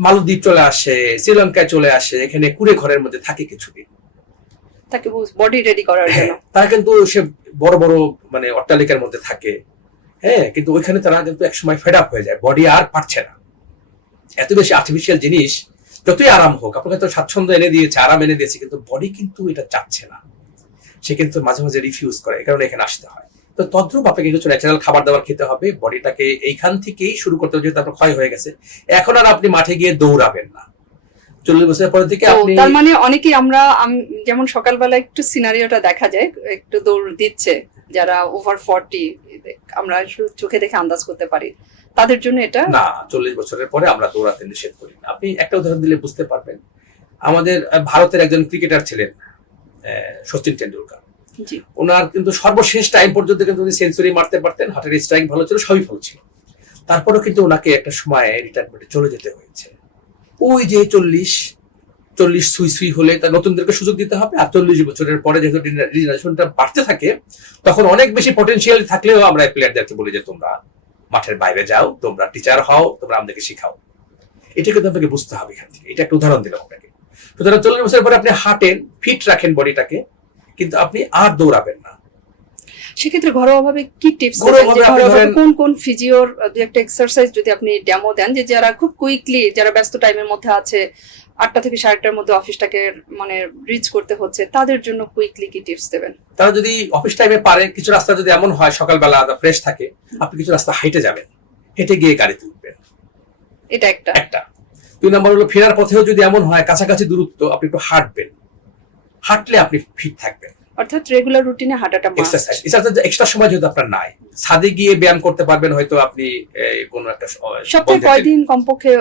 মালদ্বীপ চলে আসে, শ্রীলঙ্কায় চলে আসে, এখানে কুড়ে ঘরের মধ্যে থাকে কিছুদিন। তাকে বডি রেডি করার জন্য। তারা কিন্তু সে বড় বড় মানে অট্টালিকার মধ্যে থাকে, হ্যাঁ, কিন্তু ওইখানে তারা কিন্তু একসময় ফেড আপ হয়ে যায়, বডি আর পারছে না। এত বেশি আর্টিফিশিয়াল জিনিস যতই আরাম হোক, আপনাকে তো স্বাচ্ছন্দ্য এনে দিয়েছে, আরাম এনে দিয়েছে, কিন্তু বডি কিন্তু এটা চাচ্ছে না, সে কিন্তু মাঝে মাঝে রিফিউজ করে, এই কারণে এখানে আসতে হয়। তো তদ্রুপ আপনাকে কিছু ন্যাচারাল খাবার দাবার খেতে হবে, বডিটাকে এইখান থেকেই শুরু করতে হবে, যেহেতু আপনার ক্ষয় হয়ে গেছে। এখন আর আপনি মাঠে গিয়ে দৌড়াবেন না, 40 বছরের পর থেকে আপনি। তার মানে অনেকেই যেমন সকালবেলা একটু সিনারিওটা দেখা যায়, একটু দৌড় দিচ্ছে যারা ওভার 40, আমরা চোখে দেখে আন্দাজ করতে পারি, তাদের জন্য এটা না, 40 বছরের পরে আমরা দৌড়াতে নিষেধ করি না। আপনি একটা উদাহরণ দিলে বুঝতে পারবেন। আমাদের ভারতের একজন ক্রিকেটার ছিলেন সচিন টেন্ডুলকার। জি। ওনার কিন্তু সর্বশেষ টাইম পর্যন্ত কিন্তু উনি সেঞ্চুরি মারতে পারতেন, হার্টের স্ট্রাইক ভালো ছিল, সবই ভালো ছিল। তারপরেও কিন্তু ওনাকে একটা সময় রিটায়ারমেন্টে চলে যেতে হয়েছে। ওই যে 40 সুই সুই হলে তার নতুনদেরকে সুযোগ দিতে হবে, আর 40 বছরের পরে যেহেতু জেনারেশনটা বাড়তে থাকে, তখন অনেক বেশি পটেনশিয়াল থাকলেও আমরা প্লেয়ারদেরকে বলি যে তোমরা মাঠের বাইরে যাও, তোমরা টিচার হও, তোমরা আমাদেরকে শিখাও। এটা কিন্তু আপনাকে বুঝতে হবে এখান থেকে। এটা একটা উদাহরণ দিলাম আপনাকে। সুতরাং 40 বছরের পরে আপনি হাঁটেন, ফিট রাখেন বডিটাকে, কিন্তু আপনি আর দৌড়াবেন না। সেক্ষেত্রে ঘরোয়াভাবে কি টিপস কোন কোন ফিজিওর দু একটা এক্সারসাইজ যদি আপনি ডেমো দেন, যে যারা খুব কুইকলি, যারা ব্যস্ত টাইমের মধ্যে আছে, 8টা থেকে 8:30টার মধ্যে অফিসটাকে মানে রিচ করতে হচ্ছে, তাদের জন্য কুইকলি কি টিপস দেবেন? তারা যদি অফিস টাইমে পারে, কিছু রাস্তা যদি এমন হয় সকালবেলা ফ্রেশ থাকে, আপনি কিছু রাস্তা হাইটে যাবেন, হেঁটে গিয়ে গাড়িতে উঠবেন, এটা একটা। 2 নম্বর হলো ফেরার পথেও যদি এমন হয় কাছাকাছি দূরত্ব, আপনি একটু হাঁটবেন, হাঁটলে আপনি ফিট থাকবেন। অর্থাৎ রেগুলার রুটিনে হাঁটাটা মাস্ট। এক্সারসাইজ, এছাড়া এক্সট্রা সময় যদি আপনার নাই, ছাদে গিয়ে ব্যায়াম করতে পারবেন, হয়তো আপনি কোন একটা সপ্তাহে কয়দিন কমপক্ষে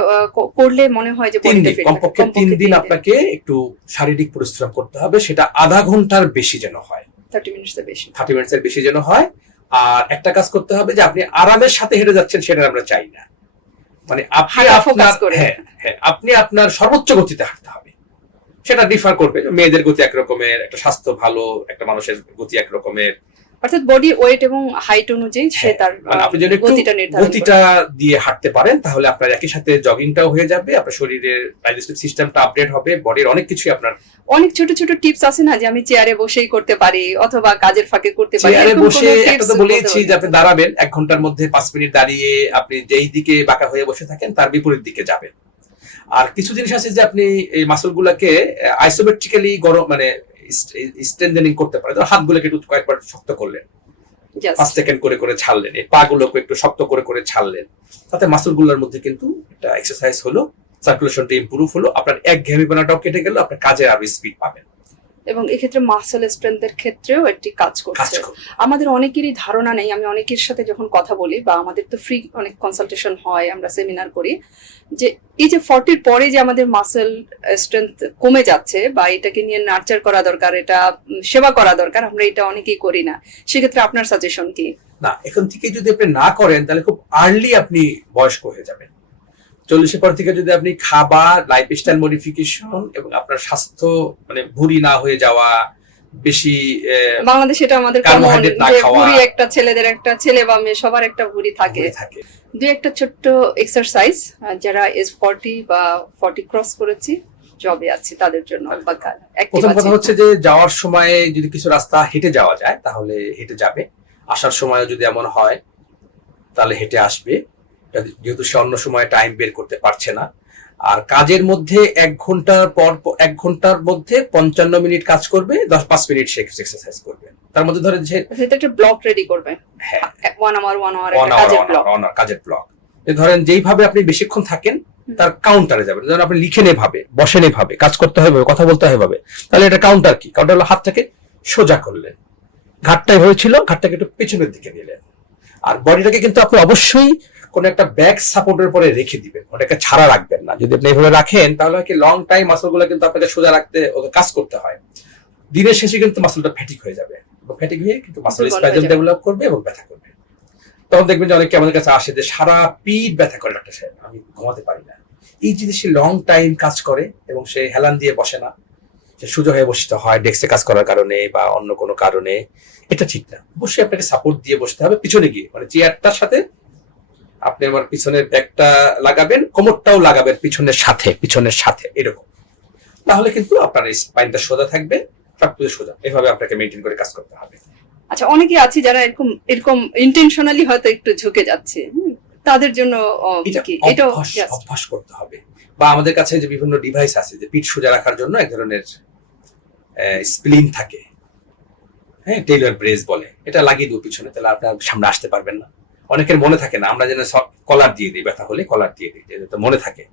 করলে মনে হয় যে 3 দিন, কমপক্ষে 3 দিন আপনাকে একটু শারীরিক পরিশ্রম করতে হবে, সেটা আধা ঘন্টার বেশি যেন হয়, 30 মিনিটসের বেশি, 30 মিনিটের বেশি যেন হয়। আর একটা কাজ করতে হবে যে আপনি আরামের সাথে হেঁটে যাচ্ছেন, সেটা আমরা চাই না। মানে আপনি আপনার সর্বোচ্চ গতিতে হাঁটতে হবে। সেটা ডিফার করবে, মেয়েদের গতি একরকমের, একটা স্বাস্থ্য ভালো একটা মানুষের গতি একরকমের, অর্থাৎ বডি ওয়েট এবং হাইট অনুযায়ী সে তার আপনি যদি গতিটা দিয়ে হাঁটতে পারেন, তাহলে আপনার একই সাথে জগিংটাও হয়ে যাবে, আপনার শরীরের ডাইজেস্টিভ সিস্টেমটা আপডেট হবে, বডির অনেক কিছুই আপনার। অনেক ছোট ছোট টিপস আছে না, যে আমি চেয়ারে বসেই করতে পারি অথবা কাজের ফাঁকে করতে পারি। চেয়ারে বসে একটা তো বলেইছি যে আপনি দাঁড়াবেন, 1 ঘন্টার মধ্যে 5 মিনিট দাঁড়িয়ে আপনি যেই দিকে বাঁকা হয়ে বসে থাকেন তার বিপরীত দিকে যাবেন। আর কিছু জিনিস আছে যে আপনি এই মাসলগুলোকে আইসোমেট্রিক্যালি গরম মানে স্ট্রেনথেনিং করতে পারেন। হাতগুলোকে একটু কয়েকবার শক্ত করলেন, 5 সেকেন্ড করে করে ছাড়লেন, এই পাগুলোকে একটু শক্ত করে করে ছাড়লেন, তাতে মাসলগুলোর মধ্যে কিন্তু একটা এক্সারসাইজ হলো, সার্কুলেশনটা ইমপ্রুভ হলো, আপনার একঘেয়েমিপনাটাও কেটে গেল, আপনার কাজের আরো স্পিড পাবেন। এবং এক্ষেত্রে মাসল স্ট্রেংথের ক্ষেত্রেও এটি কাজ করছে। আমাদের অনেকেরই ধারণা নেই, আমি অনেকের সাথে যখন কথা বলি বা আমাদের তো ফ্রি অনেক কনসালটেশন হয়, আমরা সেমিনার করি, যে এই যে 40-র পরে যে আমাদের মাসল স্ট্রেংথ কমে যাচ্ছে বা এটাকে নিয়ে নার্চার করা দরকার, এটা সেবা করা দরকার, আমরা এটা অনেকেই করি না। সেক্ষেত্রে আপনার সাজেশন কি? না, এখন থেকে যদি আপনি না করেন তাহলে খুব আর্লি আপনি বয়স্ক হয়ে যাবেন। 40-এর পর থেকে যদি আপনি খাবার, লাইফস্টাইল মডিফিকেশন এবং আপনার স্বাস্থ্য মানে ভুঁড়ি না হয়ে যাওয়া, বেশি বাংলাদেশে এটা আমাদের কমন যে ভুঁড়ি, একটা ছেলেদের একটা, ছেলে বা মেয়ে সবার একটা ভুঁড়ি থাকে। দুই একটা ছোট্ট এক্সারসাইজ যারা এজ 40 বা 40 ক্রস করেছি, জবে আছি, তাদের জন্য। প্রথম কথা হচ্ছে যে যাওয়ার সময় যদি কিছু রাস্তা হেঁটে যাওয়া যায় তাহলে হেঁটে যাবে, আসার সময় যদি এমন হয় তাহলে হেঁটে আসবে, যেহেতু সে অন্য সময় টাইম বের করতে পারছে না। আর কাজের মধ্যে 1 ঘন্টার মধ্যে 55 মিনিট কাজ করবে, 5 মিনিট সে এক্সারসাইজ করবে। তার মধ্যে ধরেন যে একটা ব্লক রেডি করবে, 1 আওয়ার কাজের ব্লক। ধরেন যেইভাবে আপনি বেশিক্ষণ থাকেন তার কাউন্টারে যাবেন। ধরেন আপনি লিখেন এভাবে, বসেন এভাবে, কাজ করতে হবে, কথা বলতে হবে, তাহলে এটা কাউন্টার কি? কাউন্টার হলো হাতটাকে সোজা করলেন, ঘাটটা হয়েছিল, ঘাটটাকে একটু পেছনের দিকে নিলেন। আর বডিটাকে কিন্তু আপনি অবশ্যই কোন একটা ব্যাক সাপোর্টের পরে রেখে দিবেন, ওটাকে ছাড়া রাখবেন না। যদি আপনি এইভাবে রাখেন তাহলে কি লং টাইম মাসলগুলো কিন্তু আপনাকে সোজা রাখতে ওকে কাজ করতে হয়। দিনের শেষে কিন্তু মাসলটা ফ্যাটিক হয়ে যাবে, ফ্যাটিক হয়ে কিন্তু মাসল স্পাজম ডেভেলপ করবে এবং ব্যথা করবে। তখন দেখবেন যে অনেকে আমাদের কাছে আসে যে সারা পিঠ ব্যথা করে, ডাক্তার সাহেব আমি ঘুমাতে পারি না। এই যদি সে লং টাইম কাজ করে এবং সে হেলান দিয়ে বসে না, সে সোজা হয়ে বসতে হয় ডেস্কে কাজ করার কারণে বা অন্য কোনো কারণে, এটা ঠিক না। অবশ্যই আপনাকে সাপোর্ট দিয়ে বসতে হবে পিছনে গিয়ে, মানে চেয়ারটার সাথে আপনি আমার পিছনের ব্যাগটা লাগাবেন, কোমরটাও লাগাবেন পিছনের সাথে এরকম। তাহলে কিন্তু আপনার স্পাইনটা সোজা থাকবে, সবকিছু সোজা। এভাবে আপনাকে মেনটেন করে কাজ করতে হবে। আচ্ছা, অনেকে আছে যারা এরকম এরকম ইন্টেনশনালি হয়তো একটু ঝুঁকে যাচ্ছে, তাদের জন্য এটা অভ্যাস করতে হবে। বা আমাদের কাছে যে বিভিন্ন ডিভাইস আছে যে পিঠ সোজা রাখার জন্য এক ধরনের স্প্লিন থাকে, হ্যাঁ, টেইলর ব্রেস বলে, এটা লাগিয়ে দেবো পিছনে, তাহলে আপনার সামনে আসতে পারবেন না। অনেকের মনে থাকে না, আমরা যেন কলার দিয়ে দিই, ব্যথা হলে কলার দিয়ে দিই যাতে মনে থাকে,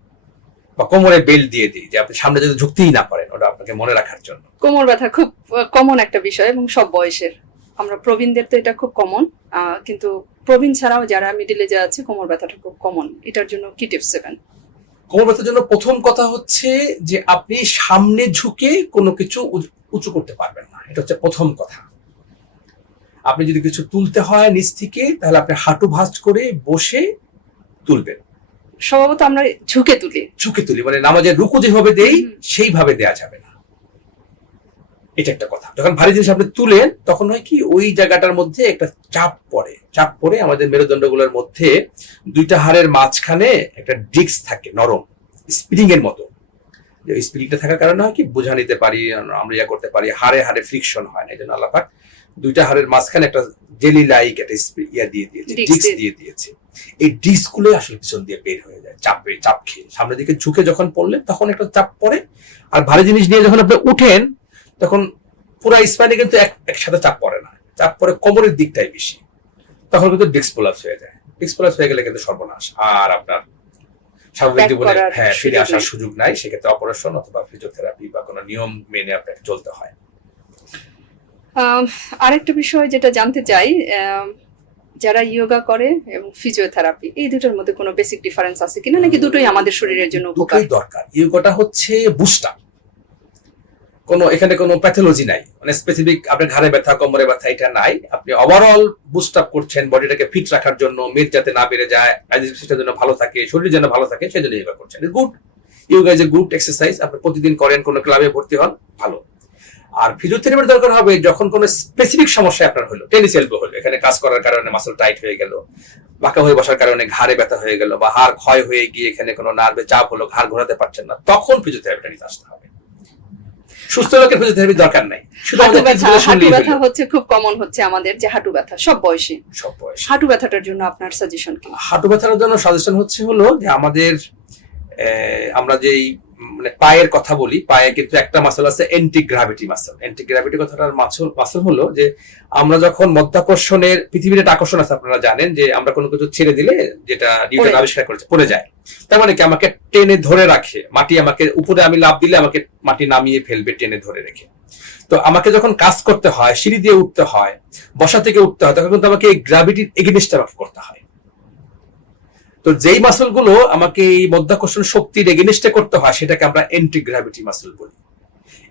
বা কোমরে বেল্ট দিয়ে দিই যে আপনি সামনে যদি ঝুঁকতেই না পারেন, ওটা আপনাকে মনে রাখার জন্য। কোমর ব্যথা খুব কমন একটা বিষয় এবং সব বয়সের। আমরা প্রবীণদের তো এটা খুব কমন, কিন্তু প্রবীণ ছাড়াও যারা মিডিল এজে আছে কোমর ব্যথাটা খুব কমন। এটার জন্য কি টিপস দেবেন? কোমর ব্যথার জন্য প্রথম কথা হচ্ছে যে আপনি সামনে ঝুঁকে কোনো কিছু উঁচু করতে পারবেন না, এটা হচ্ছে প্রথম কথা। আপনি যদি কিছু তুলতে হয় নিচ থেকে, তাহলে আপনি হাঁটু ভাঁজ করে বসে তুলবেন। স্বভাবত আমরা ঝুঁকে তুলি, মানে নামাজের রুকু যেভাবে দেই সেইভাবে দেয়া যাবে না, এটা একটা কথা। যখন ভারী জিনিস আপনি তুলেন তখন হয় কি, ওই জায়গাটার মধ্যে একটা চাপ পড়ে আমাদের মেরুদণ্ডগুলোর মধ্যে দুইটা হাড়ের মাঝখানে একটা ডিস্ক থাকে নরম, স্প্রিং এর মতো। যে ওই স্প্রিংটা থাকার কারণে হয় কি, বোঝা নিতে পারি, আমরা ইয়া করতে পারি, হাড়ে ফ্রিকশন হয় না। এই জন্য আল্লাহ পাক দুইটা হাড়ের মাঝখানে একটা জেলি লাইক একটা ইয়া দিয়ে দিয়েছে, ডিস্ক দিয়ে দিয়েছে। এই ডিস্ক গুলো আসলে পিছন দিয়ে বের হয়ে যায় চাপ খেয়ে। সামনের দিকে ঝুঁকে যখন পড়লেন তখন একটা চাপ পড়ে, আর ভারী জিনিস নিয়ে যখন আপনি উঠেন তখন পুরো স্পাইনে কিন্তু একসাথে চাপ পড়ে না, চাপ পড়ে কোমরের দিকটাই বেশি। তখন কিন্তু ডিস্ক প্রলাপস হয়ে যায়। ডিস্ক প্রলাপস হয়ে গেলে কিন্তু সর্বনাশ, আর আপনার স্বাভাবিক জীবনে ফিরে আসার সুযোগ নাই। সেক্ষেত্রে অপারেশন অথবা ফিজিওথেরাপি বা কোনো নিয়ম মেনে আপনাকে চলতে হয়। আরেকটা বিষয় যেটা জানতে চাই, যারা ইয়োগা করে এবং ফিজিওথেরাপি, এই দুটোর মধ্যে কোনো বেসিক ডিফারেন্স আছে কিনা, নাকি দুটোই আমাদের শরীরের জন্য উপকার? দরকার। ইয়োগাটা হচ্ছে বুস্টার, এখানে কোনো প্যাথোলজি নাই, মানে স্পেসিফিক আপনার ঘাড়ে ব্যথা কোমরে ব্যথা এটা নাই। আপনি ওভারঅল বুস্ট আপ করছেন বডিটাকে ফিট রাখার জন্য, মেদ যাতে না বেড়ে যায়, ডাইজেস্টিভ সিস্টেম যেন ভালো থাকে, শরীর যেন ভালো থাকে, সেজন্য ইয়োগা করছেন। Good, yoga is a good exercise. আপনি প্রতিদিন করেন, কোনো ক্লাবে ভর্তি হন, ভালো। আর ফিজিওথেরাপির দরকার হবে যখন কোনো স্পেসিফিক সমস্যা আপনার হলো, টেনিস এলবো হলো, এখানে কাজ করার কারণে মাসল টাইট হয়ে গেল, বাঁকা হয়ে বসার কারণে ঘাড়ে ব্যথা হয়ে গেল, বা হাড় ক্ষয় হয়ে গিয়ে এখানে কোনো নার্ভে চাপ হলো, ঘাড় ঘোরাতে পারছেন না, তখন ফিজিওথেরাপিটা নিতে আসতে হবে। সুস্থ লোকের ফিজিওথেরাপির দরকার নাই। হাঁটু ব্যথা হচ্ছে খুব কমন, হচ্ছে আমাদের যে হাঁটু ব্যথা সব বয়সে। হাঁটু ব্যথাটার জন্য আপনার সাজেশন কি? হাঁটু ব্যথার জন্য সাজেশন হলো যে আমাদের আমরা যেই মানে পায়ের কথা বলি, পায়ে কিন্তু একটা মাসল আছে anti gravity muscle. Anti gravity কথাটার মাসল হলো যে আমরা যখন মধ্যাকর্ষণের, পৃথিবীর একটা আকর্ষণ আছে আপনারা জানেন, যে আমরা কোনো কিছু ছেড়ে দিলে, যেটা নিউটন আবিষ্কার করেছে, পড়ে যায়। তার মানে কি, আমাকে টেনে ধরে রাখে মাটি, আমাকে উপরে আমি লাফ দিলে আমাকে মাটি নামিয়ে ফেলবে টেনে ধরে রেখে। তো আমাকে যখন কাজ করতে হয়, সিঁড়ি দিয়ে উঠতে হয়, বসা থেকে উঠতে হয়, তখন কিন্তু আমাকে এই গ্র্যাভিটির এগেইনস্টে আমাকে করতে হয়। তো যেই মাসল গুলো আমাকে এই মধ্যাকর্ষণ শক্তির এগেইনস্টে করতে হয়, সেটাকে আমরা অ্যান্টি গ্র্যাভিটি মাসল বলি।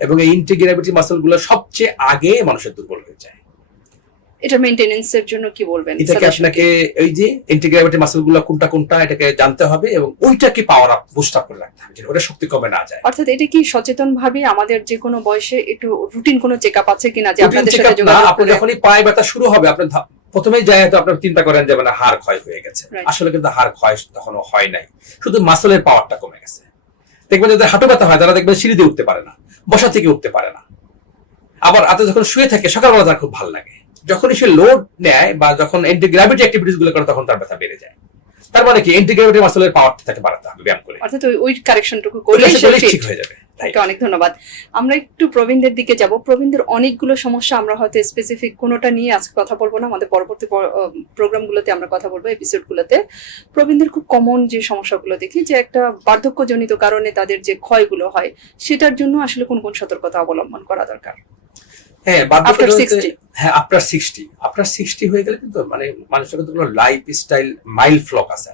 এবং এই অ্যান্টি গ্র্যাভিটি মাসল গুলো সবচেয়ে আগে মানুষের দুর্বল হয়ে যায়। এটা মেইনটেনেন্সের জন্য কি বলবেন? এটাকে আপনাকে এই যে অ্যান্টি গ্র্যাভিটি মাসল গুলো কোনটা এটাকে জানতে হবে এবং ওইটাকে পাওয়ার আপ, বুস্ট আপ করে রাখতে হবে, যেন ওটা শক্তি কমে না যায়। অর্থাৎ এটা কি সচেতন ভাবে আমাদের যে কোনো বয়সে একটু রুটিন কোনো চেকআপ আছে কিনা, যে আপনাদের সাথে যোগাযোগ আপনি যখনই পায়ে ব্যথা শুরু হবে, আপনি প্রথমেই যায় তো আপনার চিন্তা করেন যে মানে হাড় ক্ষয় হয়ে গেছে। আসলে কিন্তু হাড় ক্ষয় তখনো হয় নাই, শুধু মাসলের পাওয়ারটা কমে গেছে। দেখবেন যাদের হাঁটু ব্যথা হয় তারা দেখবেন সিঁড়ি দিয়ে উঠতে পারে না, বসা থেকে উঠতে পারে না। আবার রাতে যখন শুয়ে থাকে সকালবেলা তার খুব ভালো লাগে। যখনই সে লোড নেয় বা যখন অ্যান্টি গ্র্যাভিটি অ্যাক্টিভিটিস গুলো করে, তখন তার ব্যথা বেড়ে যায়। তার মানে কি, অ্যান্টি গ্র্যাভিটি মাসলের পাওয়ারটা তাকে বাড়াতে হবে ব্যায়াম করে, অর্থাৎ ওই কারেকশনটুকু করলে ঠিক হয়ে যাবে। অনেক ধন্যবাদ। আমরা একটু প্রবীণদের দিকে যাব। প্রবীণদের অনেকগুলো সমস্যা, আমরা হয়তো স্পেসিফিক কোনোটা নিয়ে আজকে কথা বলবো না, আমাদের পরবর্তী প্রোগ্রামগুলোতে আমরা কথা বলবো, এপিসোডগুলোতে। প্রবীণদের খুব কমন যে সমস্যাগুলো দেখি, যে একটা বার্ধক্যজনিত কারণে তাদের যে ক্ষয়গুলো হয়, সেটার জন্য আসলে কোন কোন সতর্কতা অবলম্বন করা দরকার? হ্যাঁ, আফটার 60 হয়ে গেলে কিন্তু মানে মানুষের কিন্তু লাইফ স্টাইল মাইল ফ্লক আছে।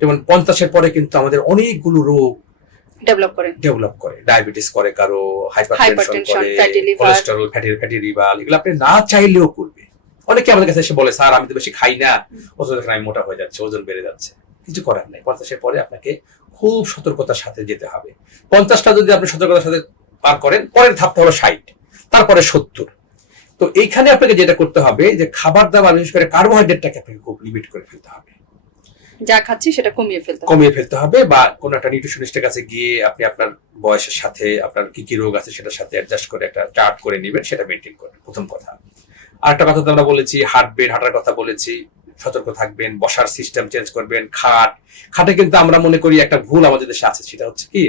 যেমন 50-এর পরে কিন্তু আমাদের অনেকগুলো রোগ ডেভেলপ করে। ডায়াবেটিস করে, কারো হাইপারটেনশন করে, কোলেস্টেরল, ফ্যাটি লিভার, এগুলো আপনি না চাইলেও করবে। অনেকে আমাদের কাছে এসে বলে, স্যার আমি তো বেশি খাই না, অথচ দেখেন আমি মোটা হয়ে যাচ্ছে, ওজন বেড়ে যাচ্ছে। কিছু করার নাই, 50-এর পরে আপনাকে খুব সতর্কতার সাথে যেতে হবে। 50টা যদি আপনি সতর্কতার সাথে পার করেন, পরের ধাপটা হলো 60, তারপরে 70। তো এইখানে আপনাকে যেটা করতে হবে যে খাবার দাবার, বিশেষ করে কার্বোহাইড্রেটটাকে আপনাকে খুব লিমিট করে ফেলতে হবে, যা খাচ্ছি সেটা কমিয়ে ফেলতে হবে। বা কোন একটা নিউট্রিশনিস্টের কাছে গিয়ে আপনি আপনার বয়সের সাথে আপনার কি কি রোগ আছে সেটার সাথে অ্যাডজাস্ট করে একটা চার্ট করে নেবেন, সেটা মেনটেন করবেন, প্রথম কথা। আরেকটা কথা তো আমরা বলেছি, হাঁটার কথা বলেছি, সতর্ক থাকবেন, বসার সিস্টেম চেঞ্জ করবেন। খাটে কিন্তু আমরা মনে করি একটা ভুল আমাদের দেশে আছে, সেটা হচ্ছে কি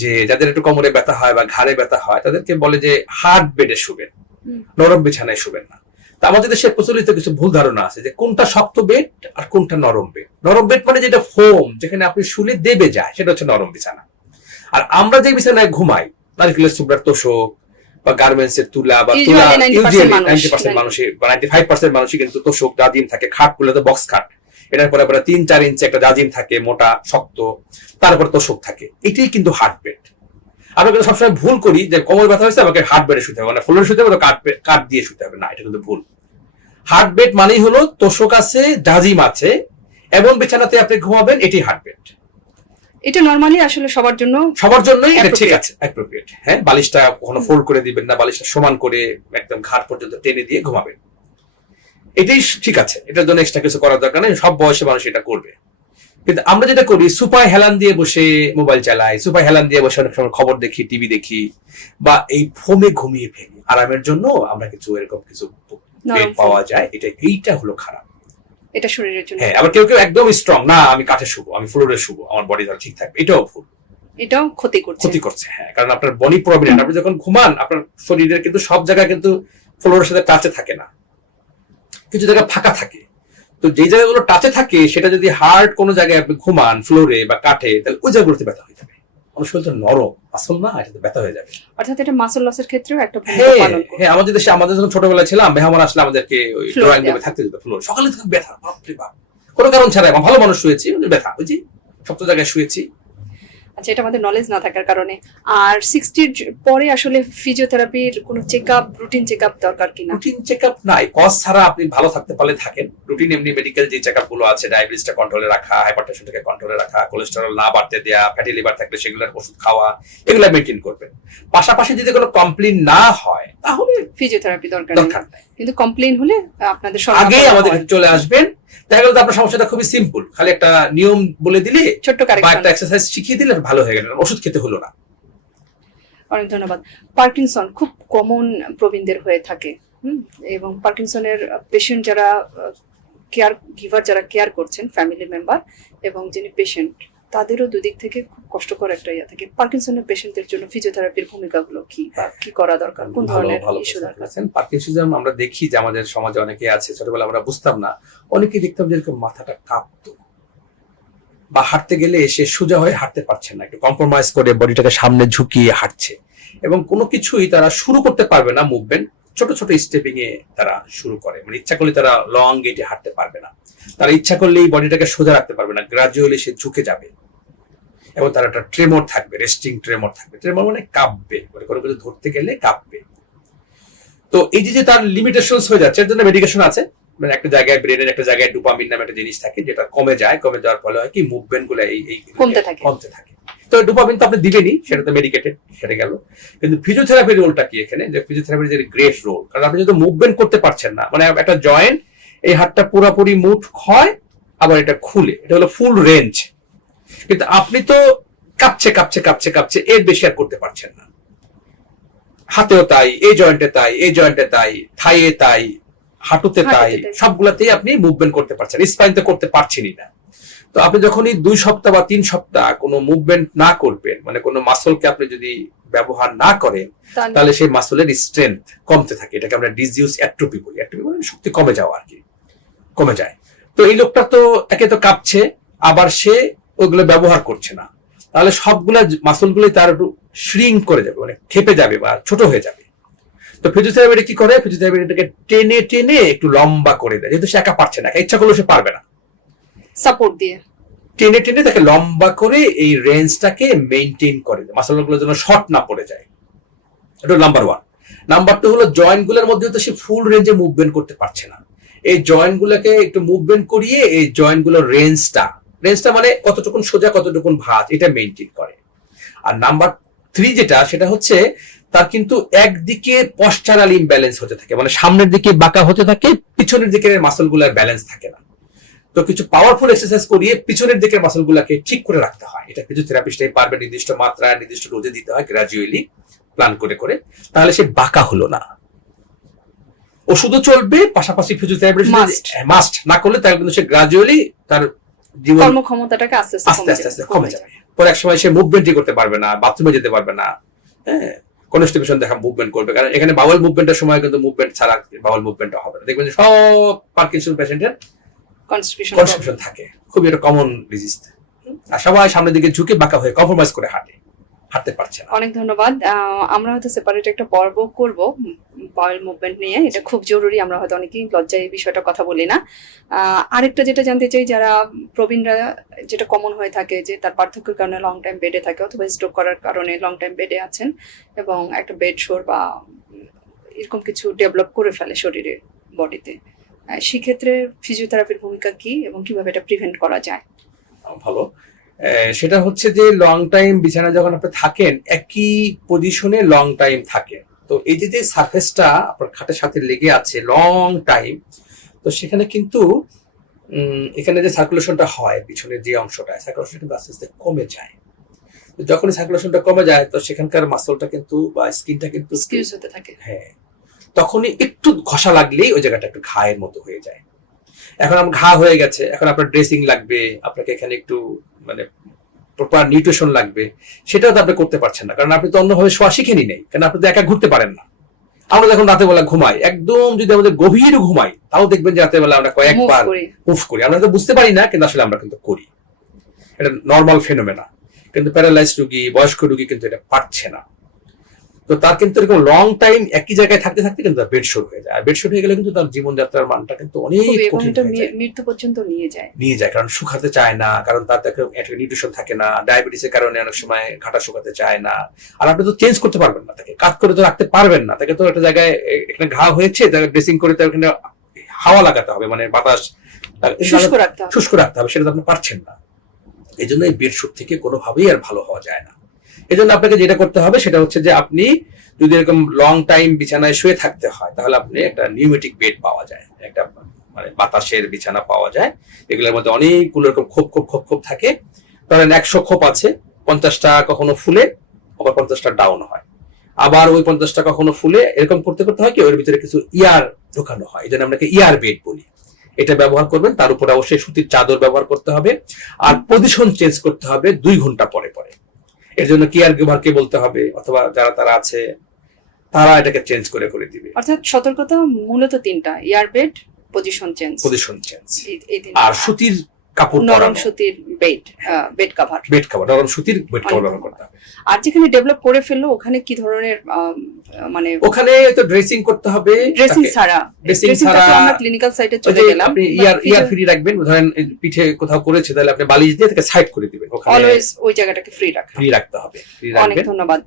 যে যাদের একটু কোমরে ব্যথা হয় বা ঘাড়ে ব্যথা হয় তাদেরকে বলে যে হার্ড বেডে শুবেন, নরম বিছানায় শুবেন না। তা আমাদের দেশে প্রচলিত কিছু ভুল ধারণা আছে যে কোনটা শক্ত বেড আর কোনটা নরম বেড। নরম বেড মানে যেটা ফোম, যেখানে আপনি শুলে দেবে যায়, সেটা হচ্ছে নরম বিছানা। আর আমরা যে বিছানায় ঘুমাই, নারকেলের সুবড়ার তোষক বা গার্মেন্টস এর তুলা বা তুলা, 90% মানুষই বা 95% মানুষই কিন্তু তোষক, জাজিম থাকে। খাট গুলো তো বক্স খাট, এটার পরে 3-4 ইঞ্চি একটা জাজিম থাকে, মোটা শক্ত, তারপর তোষক থাকে। এটাই কিন্তু হার্ড বেড। আমরা কিন্তু সবসময় ভুল করি যে কোমর ব্যথা হয়েছে আমাকে হার্ড বেডে শুতে হবে, মানে ফ্লোরে শুতে হবে, কাঠ দিয়ে শুতে হবে না, এটা কিন্তু ভুল। হার্ড বেড মানেই হলো তোষক আছে, জাজিম আছে, এবং বিছানাতে আপনি ঘুমাবেন, এটি হার্ড বেড। এটা নরমালি আসলে সবার জন্যই এটা ঠিক আছে, অ্যাপ্রোপ্রিয়েট। হ্যাঁ, বালিশটা কখনো ফোল্ড করে দিবেন না, বালিশটা সমান করে একদম ঘাট পর্যন্ত টেনে দিয়ে ঘুমাবেন, এটাই ঠিক আছে। এটার জন্য এক্সট্রা কিছু করার দরকার নেই, সব বয়সে মানুষ এটা করবে। কিন্তু আমরা যেটা করি, সুপায় হেলান দিয়ে বসে মোবাইল চালাই, সুপায় হেলান দিয়ে বসে অনেক সময় খবর দেখি, টিভি দেখি, বা এই ফোমে ঘুমিয়ে ফেলি আরামের জন্য। আমরা কিছু এরকম কিছু বেড পাওয়া যায়, এইটা হলো খারাপ, এটা শরীরের জন্য। হ্যাঁ, আবার কেউ একদম স্ট্রং, না আমি কাঠে শুবো, আমি ফ্লোরে শুবো, আমার বডি ধর ঠিক থাকবে, এটাও ভুল, এটাও ক্ষতি করছে। হ্যাঁ, কারণ আপনার বডি প্রভিডেন্ট, আপনি যখন ঘুমান আপনার শরীরের কিন্তু সব জায়গায় কিন্তু ফ্লোরের সাথে টাচে থাকে না, কিছু জায়গা ফাঁকা থাকে। তো যে জায়গাগুলো টাচে থাকে, সেটা যদি হার্ড কোনো জায়গায় আপনি ঘুমান, ফ্লোরে বা কাঠে, তাহলে ওই জায়গাগুলোতে ব্যথা হয়ে যাবে। অনেক সময় তো নরম আসল না, এটাতে ব্যথা হয়ে যাবে। অর্থাৎ এটা মাসল লসের ক্ষেত্রেও একটা ভূমিকা পালন করে। হ্যাঁ, আমাদের দেশে আমাদের যখন ছোটবেলায় ছিলাম, মেহমান আসলে আমাদেরকে ওই ড্রয়িং রুমে থাকতে দিত, ফ্লোর সকালে থেকে ব্যথা, বাপরে বাপ, কোনো কারণ ছাড়া, এবং ভালো মানুষ শুয়েছি, ব্যথা, বুঝি সব জায়গায় শুয়েছি। আচ্ছা, এটা আমাদের নলেজ না থাকার কারণে। আর 60-র পরে আসলে ফিজিওথেরাপির কোনো চেকআপ, রুটিন চেকআপ দরকার কিনা? রুটিন চেকআপ নাই, কজ ছাড়া আপনি ভালো থাকতে পারলে থাকেন। রুটিন এমনি মেডিকেল যে চেকআপ গুলো আছে, ডায়াবেটিসটা কন্ট্রোলে রাখা, হাইপারটেনশনটাকে কন্ট্রোলে রাখা, কোলেস্টেরল না বাড়তে দেয়া, ফ্যাটি লিভার থাকলে সেগুলোর ওষুধ খাওয়া, এগুলো মেনটেন করবেন। পাশাপাশি যদি কোনো কমপ্লেইন না হয় তাহলে ফিজিওথেরাপি দরকার নাই। কিন্তু কমপ্লেইন হলে আপনাদের আগে আমাদের চলে আসবেন। দেখা গেল আপনার সমস্যাটা খুবই সিম্পল, খালি একটা নিয়ম বলে দিলে, ছোট্ট কারেকশন, একটা এক্সারসাইজ শিখিয়ে দিলে ভালো হয়ে গেল, ওষুধ খেতে হলো না। অনেক ধন্যবাদ। পার্কিনসন খুব কমন প্রবীণদের হয়ে থাকে, এবং পার্কিনসনের পেশেন্ট যারা কেয়ার গিভার, যারা কেয়ার করছেন, ফ্যামিলি মেম্বার এবং যিনি পেশেন্ট, তাদেরও দুদিক থেকে খুব কষ্টকর একটা ইয়ে থাকে। পার্কিনসনের পেশেন্টদের জন্য ফিজিওথেরাপির ভূমিকাগুলো কি, বা কি করা দরকার, কোন ধরনের ইস্যু দরকার? পার্কিনসনিজম আমরা দেখি যে আমাদের সমাজে অনেকে আছে, ছোটবেলা আমরা বুঝতাম না, অনেকেই দেখতাম যে এরকম মাথাটা কাঁপতো, বা হাঁটতে গেলে সে সোজা হয়ে হাঁটতে পারছে না, একটু কম্প্রোমাইজ করে বডিটাকে সামনে ঝুঁকিয়ে হাঁটছে, এবং কোনো কিছুই তারা শুরু করতে পারবে না, মুভমেন্ট ছোট ছোট স্টেপিং এ তারা শুরু করে, মানে ইচ্ছা করলে তারা লং গেটে হাঁটতে পারবে না, তারা ইচ্ছা করলে এই বডিটাকে সোজা রাখতে পারবে না, গ্রাজুয়ালি সে ঝুঁকে যাবে, এবং তার একটা ট্রেমর থাকবে, রেস্টিং ট্রেমর থাকবে। ট্রেমর মানে কাঁপবে, মানে কোনো কিছু ধরতে গেলে কাঁপবে। তো এই যে তার লিমিটেশনস হয়ে যাচ্ছে, এর জন্য মেডিকেশন আছে, মানে একটা জায়গায় ব্রেনের একটা জায়গায় ডোপামিন নামে একটা জিনিস থাকে, যেটা কমে যাওয়ার ফলে হয় কি মুভমেন্ট গুলো এই কমতে থাকে। তো ডোপামিন তো আপনি দিবেনই, সেটা তো মেডিকেটেড, সেটা গেল। কিন্তু ফিজিওথেরাপির রোলটা কি এখানে, যে ফিজিওথেরাপির যে গ্রেট রোল, কারণ আপনি যদি মুভমেন্ট করতে পারছেন না, মানে একটা জয়েন্ট, এই হাতটা পুরোপুরি মুভ হয়, আবার এটা খুলে, এটা হলো ফুল রেঞ্জ, কিন্তু আপনি তো কাঁপছে, এর বেশি আর করতে পারছেন না। হাতেও তাই, এই জয়েন্টে তাই, থাইয়ে তাই, হাঁটুতে তাই, সবগুলাতেই আপনি মুভমেন্ট করতে পারছেন, স্পাইন তো করতে পারছেনই না। তো আপনি যখনই 2 সপ্তাহ বা 3 সপ্তাহ কোনো মুভমেন্ট না করবেন, মানে কোনো মাসলকে আপনি যদি ব্যবহার না করেন, তাহলে সেই মাসলের স্ট্রেংথ কমতে থাকে, এটাকে আমরা ডিসইউজ অ্যাট্রোপি বলি। অ্যাট্রোপি মানে শক্তি কমে যাওয়া আর কি, কমে যায়। তো এই লোকটা তো একে তো কাঁপছে, আবার সে ওইগুলো ব্যবহার করছে না, তাহলে সবগুলা মাসলগুলোই তার একটু শ্রিঙ্ক করে যাবে, মানে খেপে যাবে বা ছোট হয়ে যাবে। তো ফিজিওথেরাপি কি করে, ফিজিওথেরাপি এটাকে টেনে টেনে একটু লম্বা করে দেয়, যেহেতু সে একা পারছে না, ইচ্ছা করলেও সে পারবে না, সাপোর্ট দিয়ে টেনে টেনে তাকে লম্বা করে এই রেঞ্জটাকে মেইনটেইন করে দেয়, মাসলগুলোর জন্য শর্ট না পড়ে যায়। এটা নাম্বার 1। নাম্বার 2 হলো জয়েন্ট গুলোর মধ্যে তো সে ফুল রেঞ্জে মুভমেন্ট করতে পারছে না। এই জয়েন্ট গুলোকে একটু মুভমেন্ট করিয়ে এই জয়েন্ট গুলোর রেঞ্জটা মানে কতটুকুন সোজা কতটুকুন ভাঁজ এটা মেইনটেইন করে। আর নাম্বার 3 যেটা সেটা হচ্ছে তার কিন্তু একদিকে পশ্চারাল ইমব্যালেন্স হতে থাকে, মানে সামনের দিকে বাঁকা হতে থাকে, পিছনের দিকের মাসল গুলার ব্যালেন্স থাকে না। তো কিছু পাওয়ারফুল এক্সারসাইজ করিয়ে পিছনের দিকের মাসল গুলাকে ঠিক করে রাখতে হয়। এটা ফিজিওথেরাপিস্টই পারবে, নির্দিষ্ট মাত্রায় নির্দিষ্ট ডোজে দিতে হয়, গ্রাজুয়ালি প্ল্যান করে করে, তাহলে সে বাঁকা হলো না। ওষুধও চলবে, পাশাপাশি ফিজিওথেরাপিস্ট মাস্ট না করলে তাহলে কিন্তু সে গ্রাজুয়ালি তার জীবন কর্মক্ষমতাটাকে আস্তে আস্তে কমে যাবে। পরে এক সময় সে মুভমেন্টই করতে পারবে না, বাথরুমে যেতে পারবে না, হ্যাঁ, কনস্টিপেশন দেখা মুভমেন্ট করবে। কারণ এখানে বাউল মুভমেন্টের সময় কিন্তু মুভমেন্ট ছাড়া বাউল মুভমেন্টটা হবে না। দেখবেন যে সব পার্কিনসন পেশেন্টের কনস্টিপেশন থাকে, খুবই একটা কমন ডিজিজ। আর সবাই সামনের দিকে ঝুঁকে বাঁকা হয়ে কম্প্রোমাইজ করে হাঁটতে পারছে না। অনেক ধন্যবাদ। আমরা হয়তো সেপারেট একটা পর্ব করব বাউল মুভমেন্ট নিয়ে, এটা খুব জরুরি। আমরা হয়তো অনেকেই লজ্জায় এই বিষয়টা কথা বলি না। আরেকটা যেটা জানতে চাই, যারা প্রবীণরা যেটা কমন হয়ে থাকে যে তার পার্থক্যের কারণে লং টাইম বেডে থাকে অথবা স্ট্রোক করার কারণে লং টাইম বেডে আছেন এবং একটা বেড শোর বা এরকম কিছু ডেভেলপ করে ফেলে শরীরে, বডিতে, সেক্ষেত্রে ফিজিওথেরাপির ভূমিকা কি এবং কিভাবে এটা প্রিভেন্ট করা যায়? ভালো, সেটা হচ্ছে যে লং টাইম বিছানায় যখন আপনি থাকেন, একই পজিশনে লং টাইম থাকে, তো এই যে সারফেসটা আপনার খাটের সাথে লেগে আছে লং টাইম, তো সেখানে কিন্তু এখানে যে সার্কুলেশনটা হয় পিছনের যে অংশটা, সার্কুলেশন কিন্তু আস্তে আস্তে কমে যায়। তো যখন সার্কুলেশনটা কমে যায় তো সেখানকার মাসলটা কিন্তু বা স্কিনটা কিন্তু স্কিউজ হতে থাকে। হ্যাঁ, তখনই একটু ঘষা লাগলেই ওই জায়গাটা একটু ঘায়ের মতো হয়ে যায়। এখন আমার ঘা হয়ে গেছে, এখন আপনার ড্রেসিং লাগবে, আপনাকে এখানে একটু মানে প্রপার নিউট্রিশন লাগবে, সেটাও তো আপনি করতে পারছেন না, কারণ আপনি তো অন্যভাবে শোয়া শিখেনি নেই, কারণ আপনি তো একা ঘুরতে পারেন না। আমরা যখন রাতে বেলা ঘুমাই, একদম যদি আমাদের গভীর ঘুমাই, তাও দেখবেন যে রাতে বেলা আমরা কয়েকবার মুভ করি। আমরা তো বুঝতে পারি না, কিন্তু আসলে আমরা কিন্তু করি। এটা নর্মাল ফেনোমেনা। কিন্তু প্যারালাইজ রোগী, বয়স্ক রোগী কিন্তু এটা পারছে না। তো তার কিন্তু এরকম লং টাইম একই জায়গায় থাকতে থাকতে কিন্তু তার বেডশোর হয়ে যায়। আর বেডশোর হয়ে গেলে কিন্তু তার জীবনযাত্রার মানটা কিন্তু অনেক কঠিন হয়ে যায়, মৃত্যু পর্যন্ত নিয়ে যায়। কারণ শুকাতে চায় না, কারণ তার একটা নিউট্রিশন থাকে না, ডায়াবেটিসের কারণে অনেক সময় ঘাটা শুকাতে চায় না। আর আপনি তো চেঞ্জ করতে পারবেন না, তাকে কাট করে তো রাখতে পারবেন না, তাকে তো একটা জায়গায় এখানে ঘা হয়েছে, তাকে ড্রেসিং করে তার ওখানে হাওয়া লাগাতে হবে, মানে বাতাস শুষ্ক রাখতে হবে, সেটা তো আপনি পারছেন না। এই জন্য এই বেডশোর থেকে কোনোভাবেই আর ভালো হওয়া যায় না। এই জন্য আপনাকে যেটা করতে হবে সেটা হচ্ছে যে আপনি যদি এরকম লং টাইম বিছানায় শুয়ে থাকতে হয়, তাহলে আপনি একটা নিউমেটিক বেড পাওয়া যায়, একটা মানে বাতাসের বিছানা পাওয়া যায়। এগুলোর মধ্যে অনেকগুলো এরকম খোপ থাকে। ধরেন 100 খোপ আছে, 50টা কখনো ফুলে, আবার 50টা ডাউন হয়, আবার ওই 50টা কখনো ফুলে, এরকম করতে করতে হয় কি ওর ভিতরে কিছু ইয়ার ঢোকানো হয়। এই জন্য আমরা ইয়ার বেড বলি। এটা ব্যবহার করবেন, তার উপরে অবশ্যই সুতির চাদর ব্যবহার করতে হবে, আর পজিশন চেঞ্জ করতে হবে 2 ঘন্টা পরে পরে। এর জন্য কেয়ার গিভারকে বলতে হবে, অথবা যারা তারা আছে তারা এটাকে চেঞ্জ করে দিবে। অর্থাৎ সতর্কতা মূলত 3টা: ইয়ারবেড, পজিশন চেঞ্জ, আর সুতির কাপড়, নরম সুতির বেড কভার নরম সুতির বেড কভার ব্যবহার করতে হবে। আর যেখানে ডেভেলপ করে ফেললো ওখানে কি ধরনের মানে ওখানে তো ড্রেসিং করতে হবে। ড্রেসিং ছাড়া আমরা ক্লিনিক্যাল সাইটে চলে গেলাম। আপনি ইয়ার ফ্রি রাখবেন, ধরেন পিঠে কোথাও করেছে তাহলে আপনি বালিশ দিয়ে তাকে সাইড করে দিবেন, ওখানে অলওয়েজ ওই জায়গাটাকে ফ্রি রাখতে হবে। অনেক ধন্যবাদ।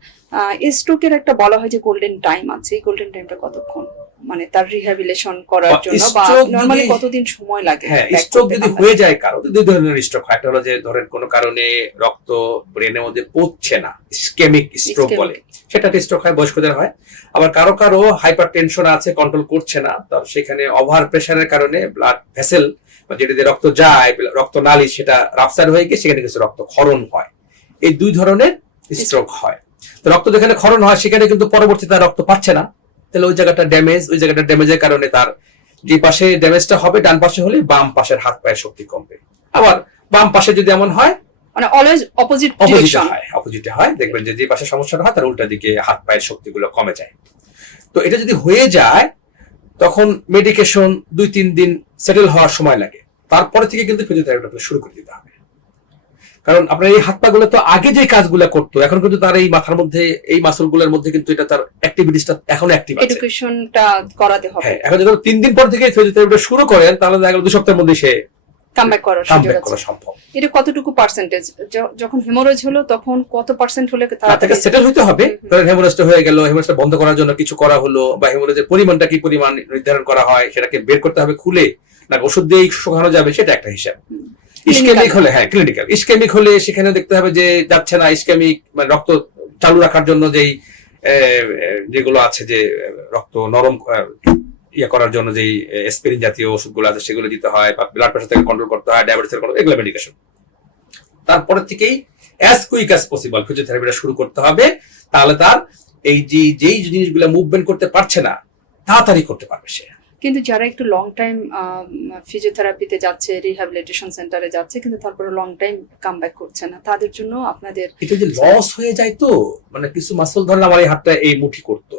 স্ট্রোকের একটা বলা হয় যে গোল্ডেন টাইম আছে, এই গোল্ডেন টাইমটা কতক্ষণ, মানে তার রিহ্যাবিলিটেশন করার জন্য, বা নরমালি কতদিন সময় লাগে? হ্যাঁ, স্ট্রোক যদি হয়ে যায় কারো, তো 2 ধরনের স্ট্রোক হয়। একটা হলো যে ধরেন কোনো কারণে রক্ত ব্রেনের মধ্যে পৌঁছছে না, ইসকেমিক স্ট্রোক বলে, সেটা স্ট্রোক হয়, বয়স্কদের হয়। আবার কারো হাইপার টেনশন আছে, কন্ট্রোল করছে না, তার সেখানে ওভার প্রেসারের কারণে ব্লাড ভেসেল যেটা দিয়ে রক্ত যায়, রক্ত নালী, সেটা রাপচার হয়ে গিয়ে সেখানে কিছু রক্ত ক্ষরণ হয়। এই 2 ধরনের স্ট্রোক হয়। তো রক্ত যেখানে ক্ষরণ হয় সেখানে কিন্তু পরবর্তীতে রক্ত পাচ্ছে না, তাহলে ওই জায়গাটা ড্যামেজের কারণে তার যে পাশে ড্যামেজটা হবে, ডান পাশে হলে বাম পাশের হাত পায়ের শক্তি কমবে। আবার বাম পাশে যদি এমন হয়, মানে অলওয়েজ অপোজিটে হয়, দেখবেন যে পাশে সমস্যাটা হয় তার উল্টা দিকে হাত পায়ের শক্তিগুলো কমে যায়। তো এটা যদি হয়ে যায় তখন মেডিকেশন 2-3 দিন সেটেল হওয়ার সময় লাগে, তারপরে থেকে কিন্তু ফিজিওথেরাপি শুরু করে দিতে হবে। কারণ আপনার এই হাত পা গুলো তো আগে যে কাজগুলো করতো, এখন কিন্তু তার এই মাথার মধ্যে, এই মাসলগুলোর মধ্যে কিন্তু এটা তার অ্যাক্টিভিটিসটা এখন অ্যাক্টিভ আছে, এডুকেশনটা করাতে হবে। হ্যাঁ, এখন যদি 3 দিন পর থেকে ফিজিওথেরাপিটা শুরু করেন তাহলে দেখা গেল 2 সপ্তাহের মধ্যে সে কামব্যাক করার সুযোগ কামব্যাক আছে। করা সম্ভব। এটা কতটুকু পার্সেন্টেজ? যখন হেমোরেজ হলো তখন কত পার্সেন্ট হলে তার তাড়াতাড়ি থেকে সেটেল হতে হবে। ধরেন হেমোরেজটা হয়ে গেল, হেমোরেজটা বন্ধ করার জন্য কিছু করা হলো, বা হেমোরেজের পরিমাণটা কি পরিমাণ নির্ধারণ করা হয়, সেটাকে বের করতে হবে খুলে, না ওষুধ দিয়ে শুকানো যাবে, সেটা একটা হিসাব। ইসকেমিক হলে, হ্যাঁ ক্লিনিক্যাল ইসকেমিক হলে সেখানে দেখতে হবে যে যাচ্ছে না ইসকেমিক, মানে রক্ত চালু রাখার জন্য যেই যেগুলো আছে, যে রক্ত নরম ইয়ে করার জন্য যেই এসপিরিন জাতীয় ওষুধগুলো আছে সেগুলো দিতে হয়, বা ব্লাড প্রেশার থেকে কন্ট্রোল করতে হয়, ডায়াবেটিসের কন্ট্রোল, এগুলো মেডিকেশন। তারপরে থেকেই অ্যাজ কুইক অ্যাজ পসিবল ফিজিওথেরাপিটা শুরু করতে হবে। তাহলে তার এই যেই জিনিসগুলো মুভমেন্ট করতে পারছে না তাড়াতাড়ি করতে পারবে সে। কিন্তু যারা একটু লং টাইম ফিজিওথেরাপিতে যাচ্ছে, রিহ্যাবিলিটেশন সেন্টারে যাচ্ছে, কিন্তু তারপরে লং টাইম কামব্যাক করছে না, তাদের জন্য আপনাদের এটা যে লস হয়ে যায়, তো মানে কিছু মাসল ধরেন আমার এই হাতটা এই মুঠি করতো,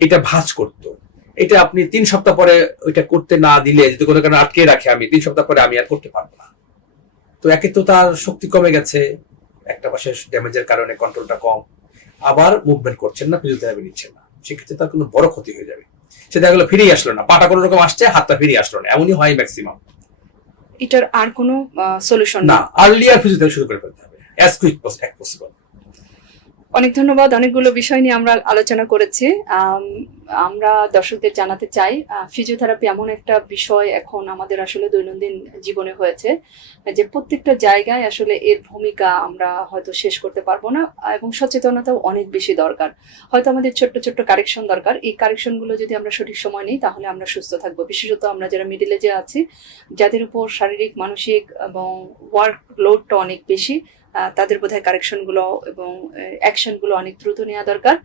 এটা ভাঁজ করতো, এটা আপনি 3 সপ্তাহ পরে ওইটা করতে না দিলে, যদি কোনো কারণে আটকে রাখে, আমি 3 সপ্তাহ পরে আমি আর করতে পারবো না। তো একে তো তার শক্তি কমে গেছে, একটা পাশে ড্যামেজের কারণে কন্ট্রোলটা কম, আবার মুভমেন্ট করছেন না, ফিজিওথেরাপি নিচ্ছেন না, সেক্ষেত্রে তার কোনো বড় ক্ষতি হয়ে যাবে। সেটা গেলো ফিরেই আসলো না, পাটা কোনো রকম আসছে, হাতটা ফিরিয়ে আসলো না, এমনই হয় ম্যাক্সিমাম। এটার আর কোনো সলিউশন না, আর্লিয়ার ফিজিওথেরাপি শুরু করে ফেলতে হবে, অ্যাজ কুইক পসিবল। অনেক ধন্যবাদ। অনেকগুলো বিষয় নিয়ে আমরা আলোচনা করেছি। আমরা দর্শকদের জানাতে চাই, ফিজিওথেরাপি এমন একটা বিষয় এখন আমাদের আসলে দৈনন্দিন জীবনে হয়েছে যে প্রত্যেকটা জায়গায় আসলে এর ভূমিকা আমরা হয়তো শেষ করতে পারবো না, এবং সচেতনতাও অনেক বেশি দরকার। হয়তো আমাদের ছোট্ট ছোট্ট কারেকশন দরকার। এই কারেকশনগুলো যদি আমরা সঠিক সময় নিই তাহলে আমরা সুস্থ থাকবো। বিশেষত আমরা যারা মিডল এজে আছি, যাদের উপর শারীরিক, মানসিক এবং ওয়ার্ক লোডটা অনেক বেশি, তাদের বোধহয় কারেকশনগুলো এবং অ্যাকশনগুলো অনেক দ্রুত নেওয়া দরকার।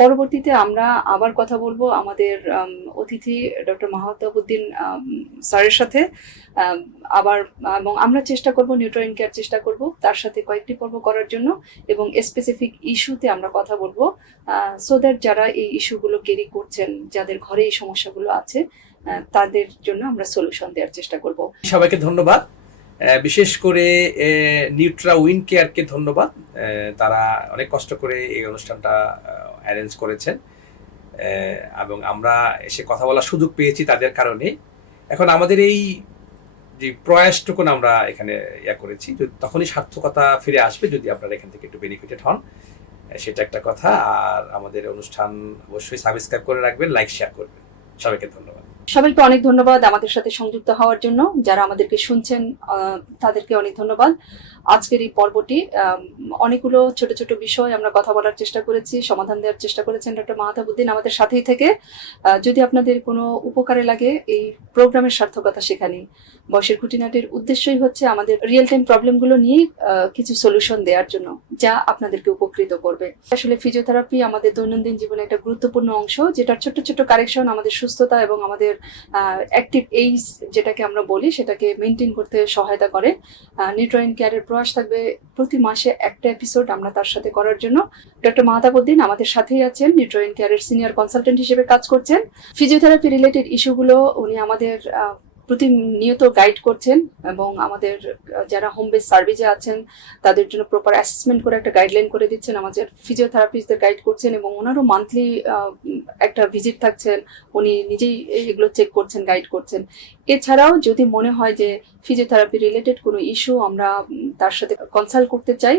পরবর্তীতে আমরা আবার কথা বলবো আমাদের অতিথি ডক্টর মাহতাবউদ্দিন স্যারের সাথে আবার, এবং আমরা চেষ্টা করব নিউট্রিয়েন্ট কেয়ার চেষ্টা করব তার সাথে কয়েকটি পর্ব করার জন্য, এবং স্পেসিফিক ইস্যুতে আমরা কথা বলবো, সো দ্যাট যারা এই ইস্যুগুলো ক্যারি করছেন, যাদের ঘরে এই সমস্যাগুলো আছে, তাদের জন্য আমরা সলিউশন দেওয়ার চেষ্টা করব। সবাইকে ধন্যবাদ, বিশেষ করে নিউট্রা উইন কেয়ারকে ধন্যবাদ। তারা অনেক কষ্ট করে এই অনুষ্ঠানটা অ্যারেঞ্জ করেছেন, এবং আমরা এসে কথা বলার সুযোগ পেয়েছি তাদের কারণে। এখন আমাদের এই যে প্রয়াসটুকুন আমরা এখানে করেছি, তখনই সার্থকতা ফিরে আসবে যদি আপনারা এখান থেকে একটু বেনিফিটেড হন, সেটা একটা কথা। আর আমাদের অনুষ্ঠান অবশ্যই সাবস্ক্রাইব করে রাখবেন, লাইক শেয়ার করবেন। সবাইকে ধন্যবাদ। সবাইকে অনেক ধন্যবাদ আমাদের সাথে সংযুক্ত হওয়ার জন্য। যারা আমাদেরকে শুনছেন তাদেরকে অনেক ধন্যবাদ। আজকের এই পর্বটি অনেকগুলো ছোট ছোট বিষয় আমরা কথা বলার চেষ্টা করেছি, সমাধান দেওয়ার চেষ্টা করেছেন ডক্টর মাহতাবউদ্দিন আমাদের সাথেই থেকে। যদি আপনাদের কোনো উপকারে লাগে, এই প্রোগ্রামের সার্থকতা সেখানেই। বয়সের খুঁটিনাটির উদ্দেশ্যই হচ্ছে আমাদের রিয়েল টাইম প্রবলেমগুলো নিয়ে কিছু সলিউশন দেওয়ার জন্য, যা আপনাদেরকে উপকৃত করবে। আসলে ফিজিওথেরাপি আমাদের দৈনন্দিন জীবনে একটা গুরুত্বপূর্ণ অংশ, যেটার ছোট্ট ছোট্ট কারেকশন আমাদের সুস্থতা এবং আমাদের অ্যাক্টিভ এইজ যেটাকে আমরা বলি, সেটাকে মেনটেন করতে সহায়তা করে। নিউট্রিয়েন্ট কেয়ারের প্রয়াস থাকবে প্রতি মাসে একটা এপিসোড আমরা তার সাথে করার জন্য। ডক্টর মাহতাবউদ্দিন আমাদের সাথেই আছেন, নিউট্রিয়েন্ট কেয়ারের সিনিয়র কনসালটেন্ট হিসেবে কাজ করছেন। ফিজিওথেরাপি রিলেটেড ইস্যুগুলো উনি আমাদের প্রতিনিয়ত গাইড করছেন, এবং আমাদের যারা হোম বেস সার্ভিসে আছেন তাদের জন্য প্রপার অ্যাসেসমেন্ট করে একটা গাইডলাইন করে দিচ্ছেন, আমাদের ফিজিওথেরাপিস্টদের গাইড করছেন, এবং ওনারও মান্থলি একটা ভিজিট থাকছেন, উনি নিজেই এগুলো চেক করছেন, গাইড করছেন। এছাড়াও যদি মনে হয় যে ফিজিওথেরাপি রিলেটেড কোনো ইস্যু আমরা তার সাথে কনসাল্ট করতে চাই,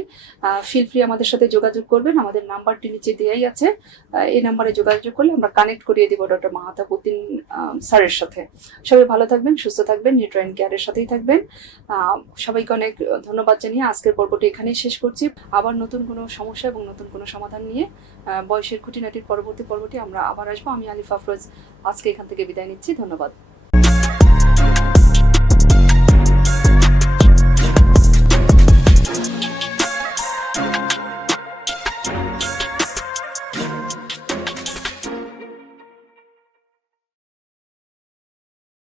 ফিল ফ্রি আমাদের সাথে যোগাযোগ করবেন। আমাদের নাম্বারটি নিচে দেওয়াই আছে, এই নাম্বারে যোগাযোগ করলে আমরা কানেক্ট করিয়ে দেবো ডক্টর মাহতাবউদ্দিন স্যারের সাথে। সবাই ভালো থাকবেন, সুস্থ থাকবেন, নিউট্রিয়েন্ট কেয়ারের সাথেই থাকবেন। সবাইকে অনেক ধন্যবাদ জানিয়ে আজকের পর্বটি এখানেই শেষ করছি। আবার নতুন কোনো সমস্যা এবং নতুন কোনো সমাধান নিয়ে বয়সের খুঁটিনাটির পরবর্তী পর্বটি আমরা আবার আসবো। আমি আলিফ আফরোজ আজকে এখান থেকে বিদায় নিচ্ছি। ধন্যবাদ।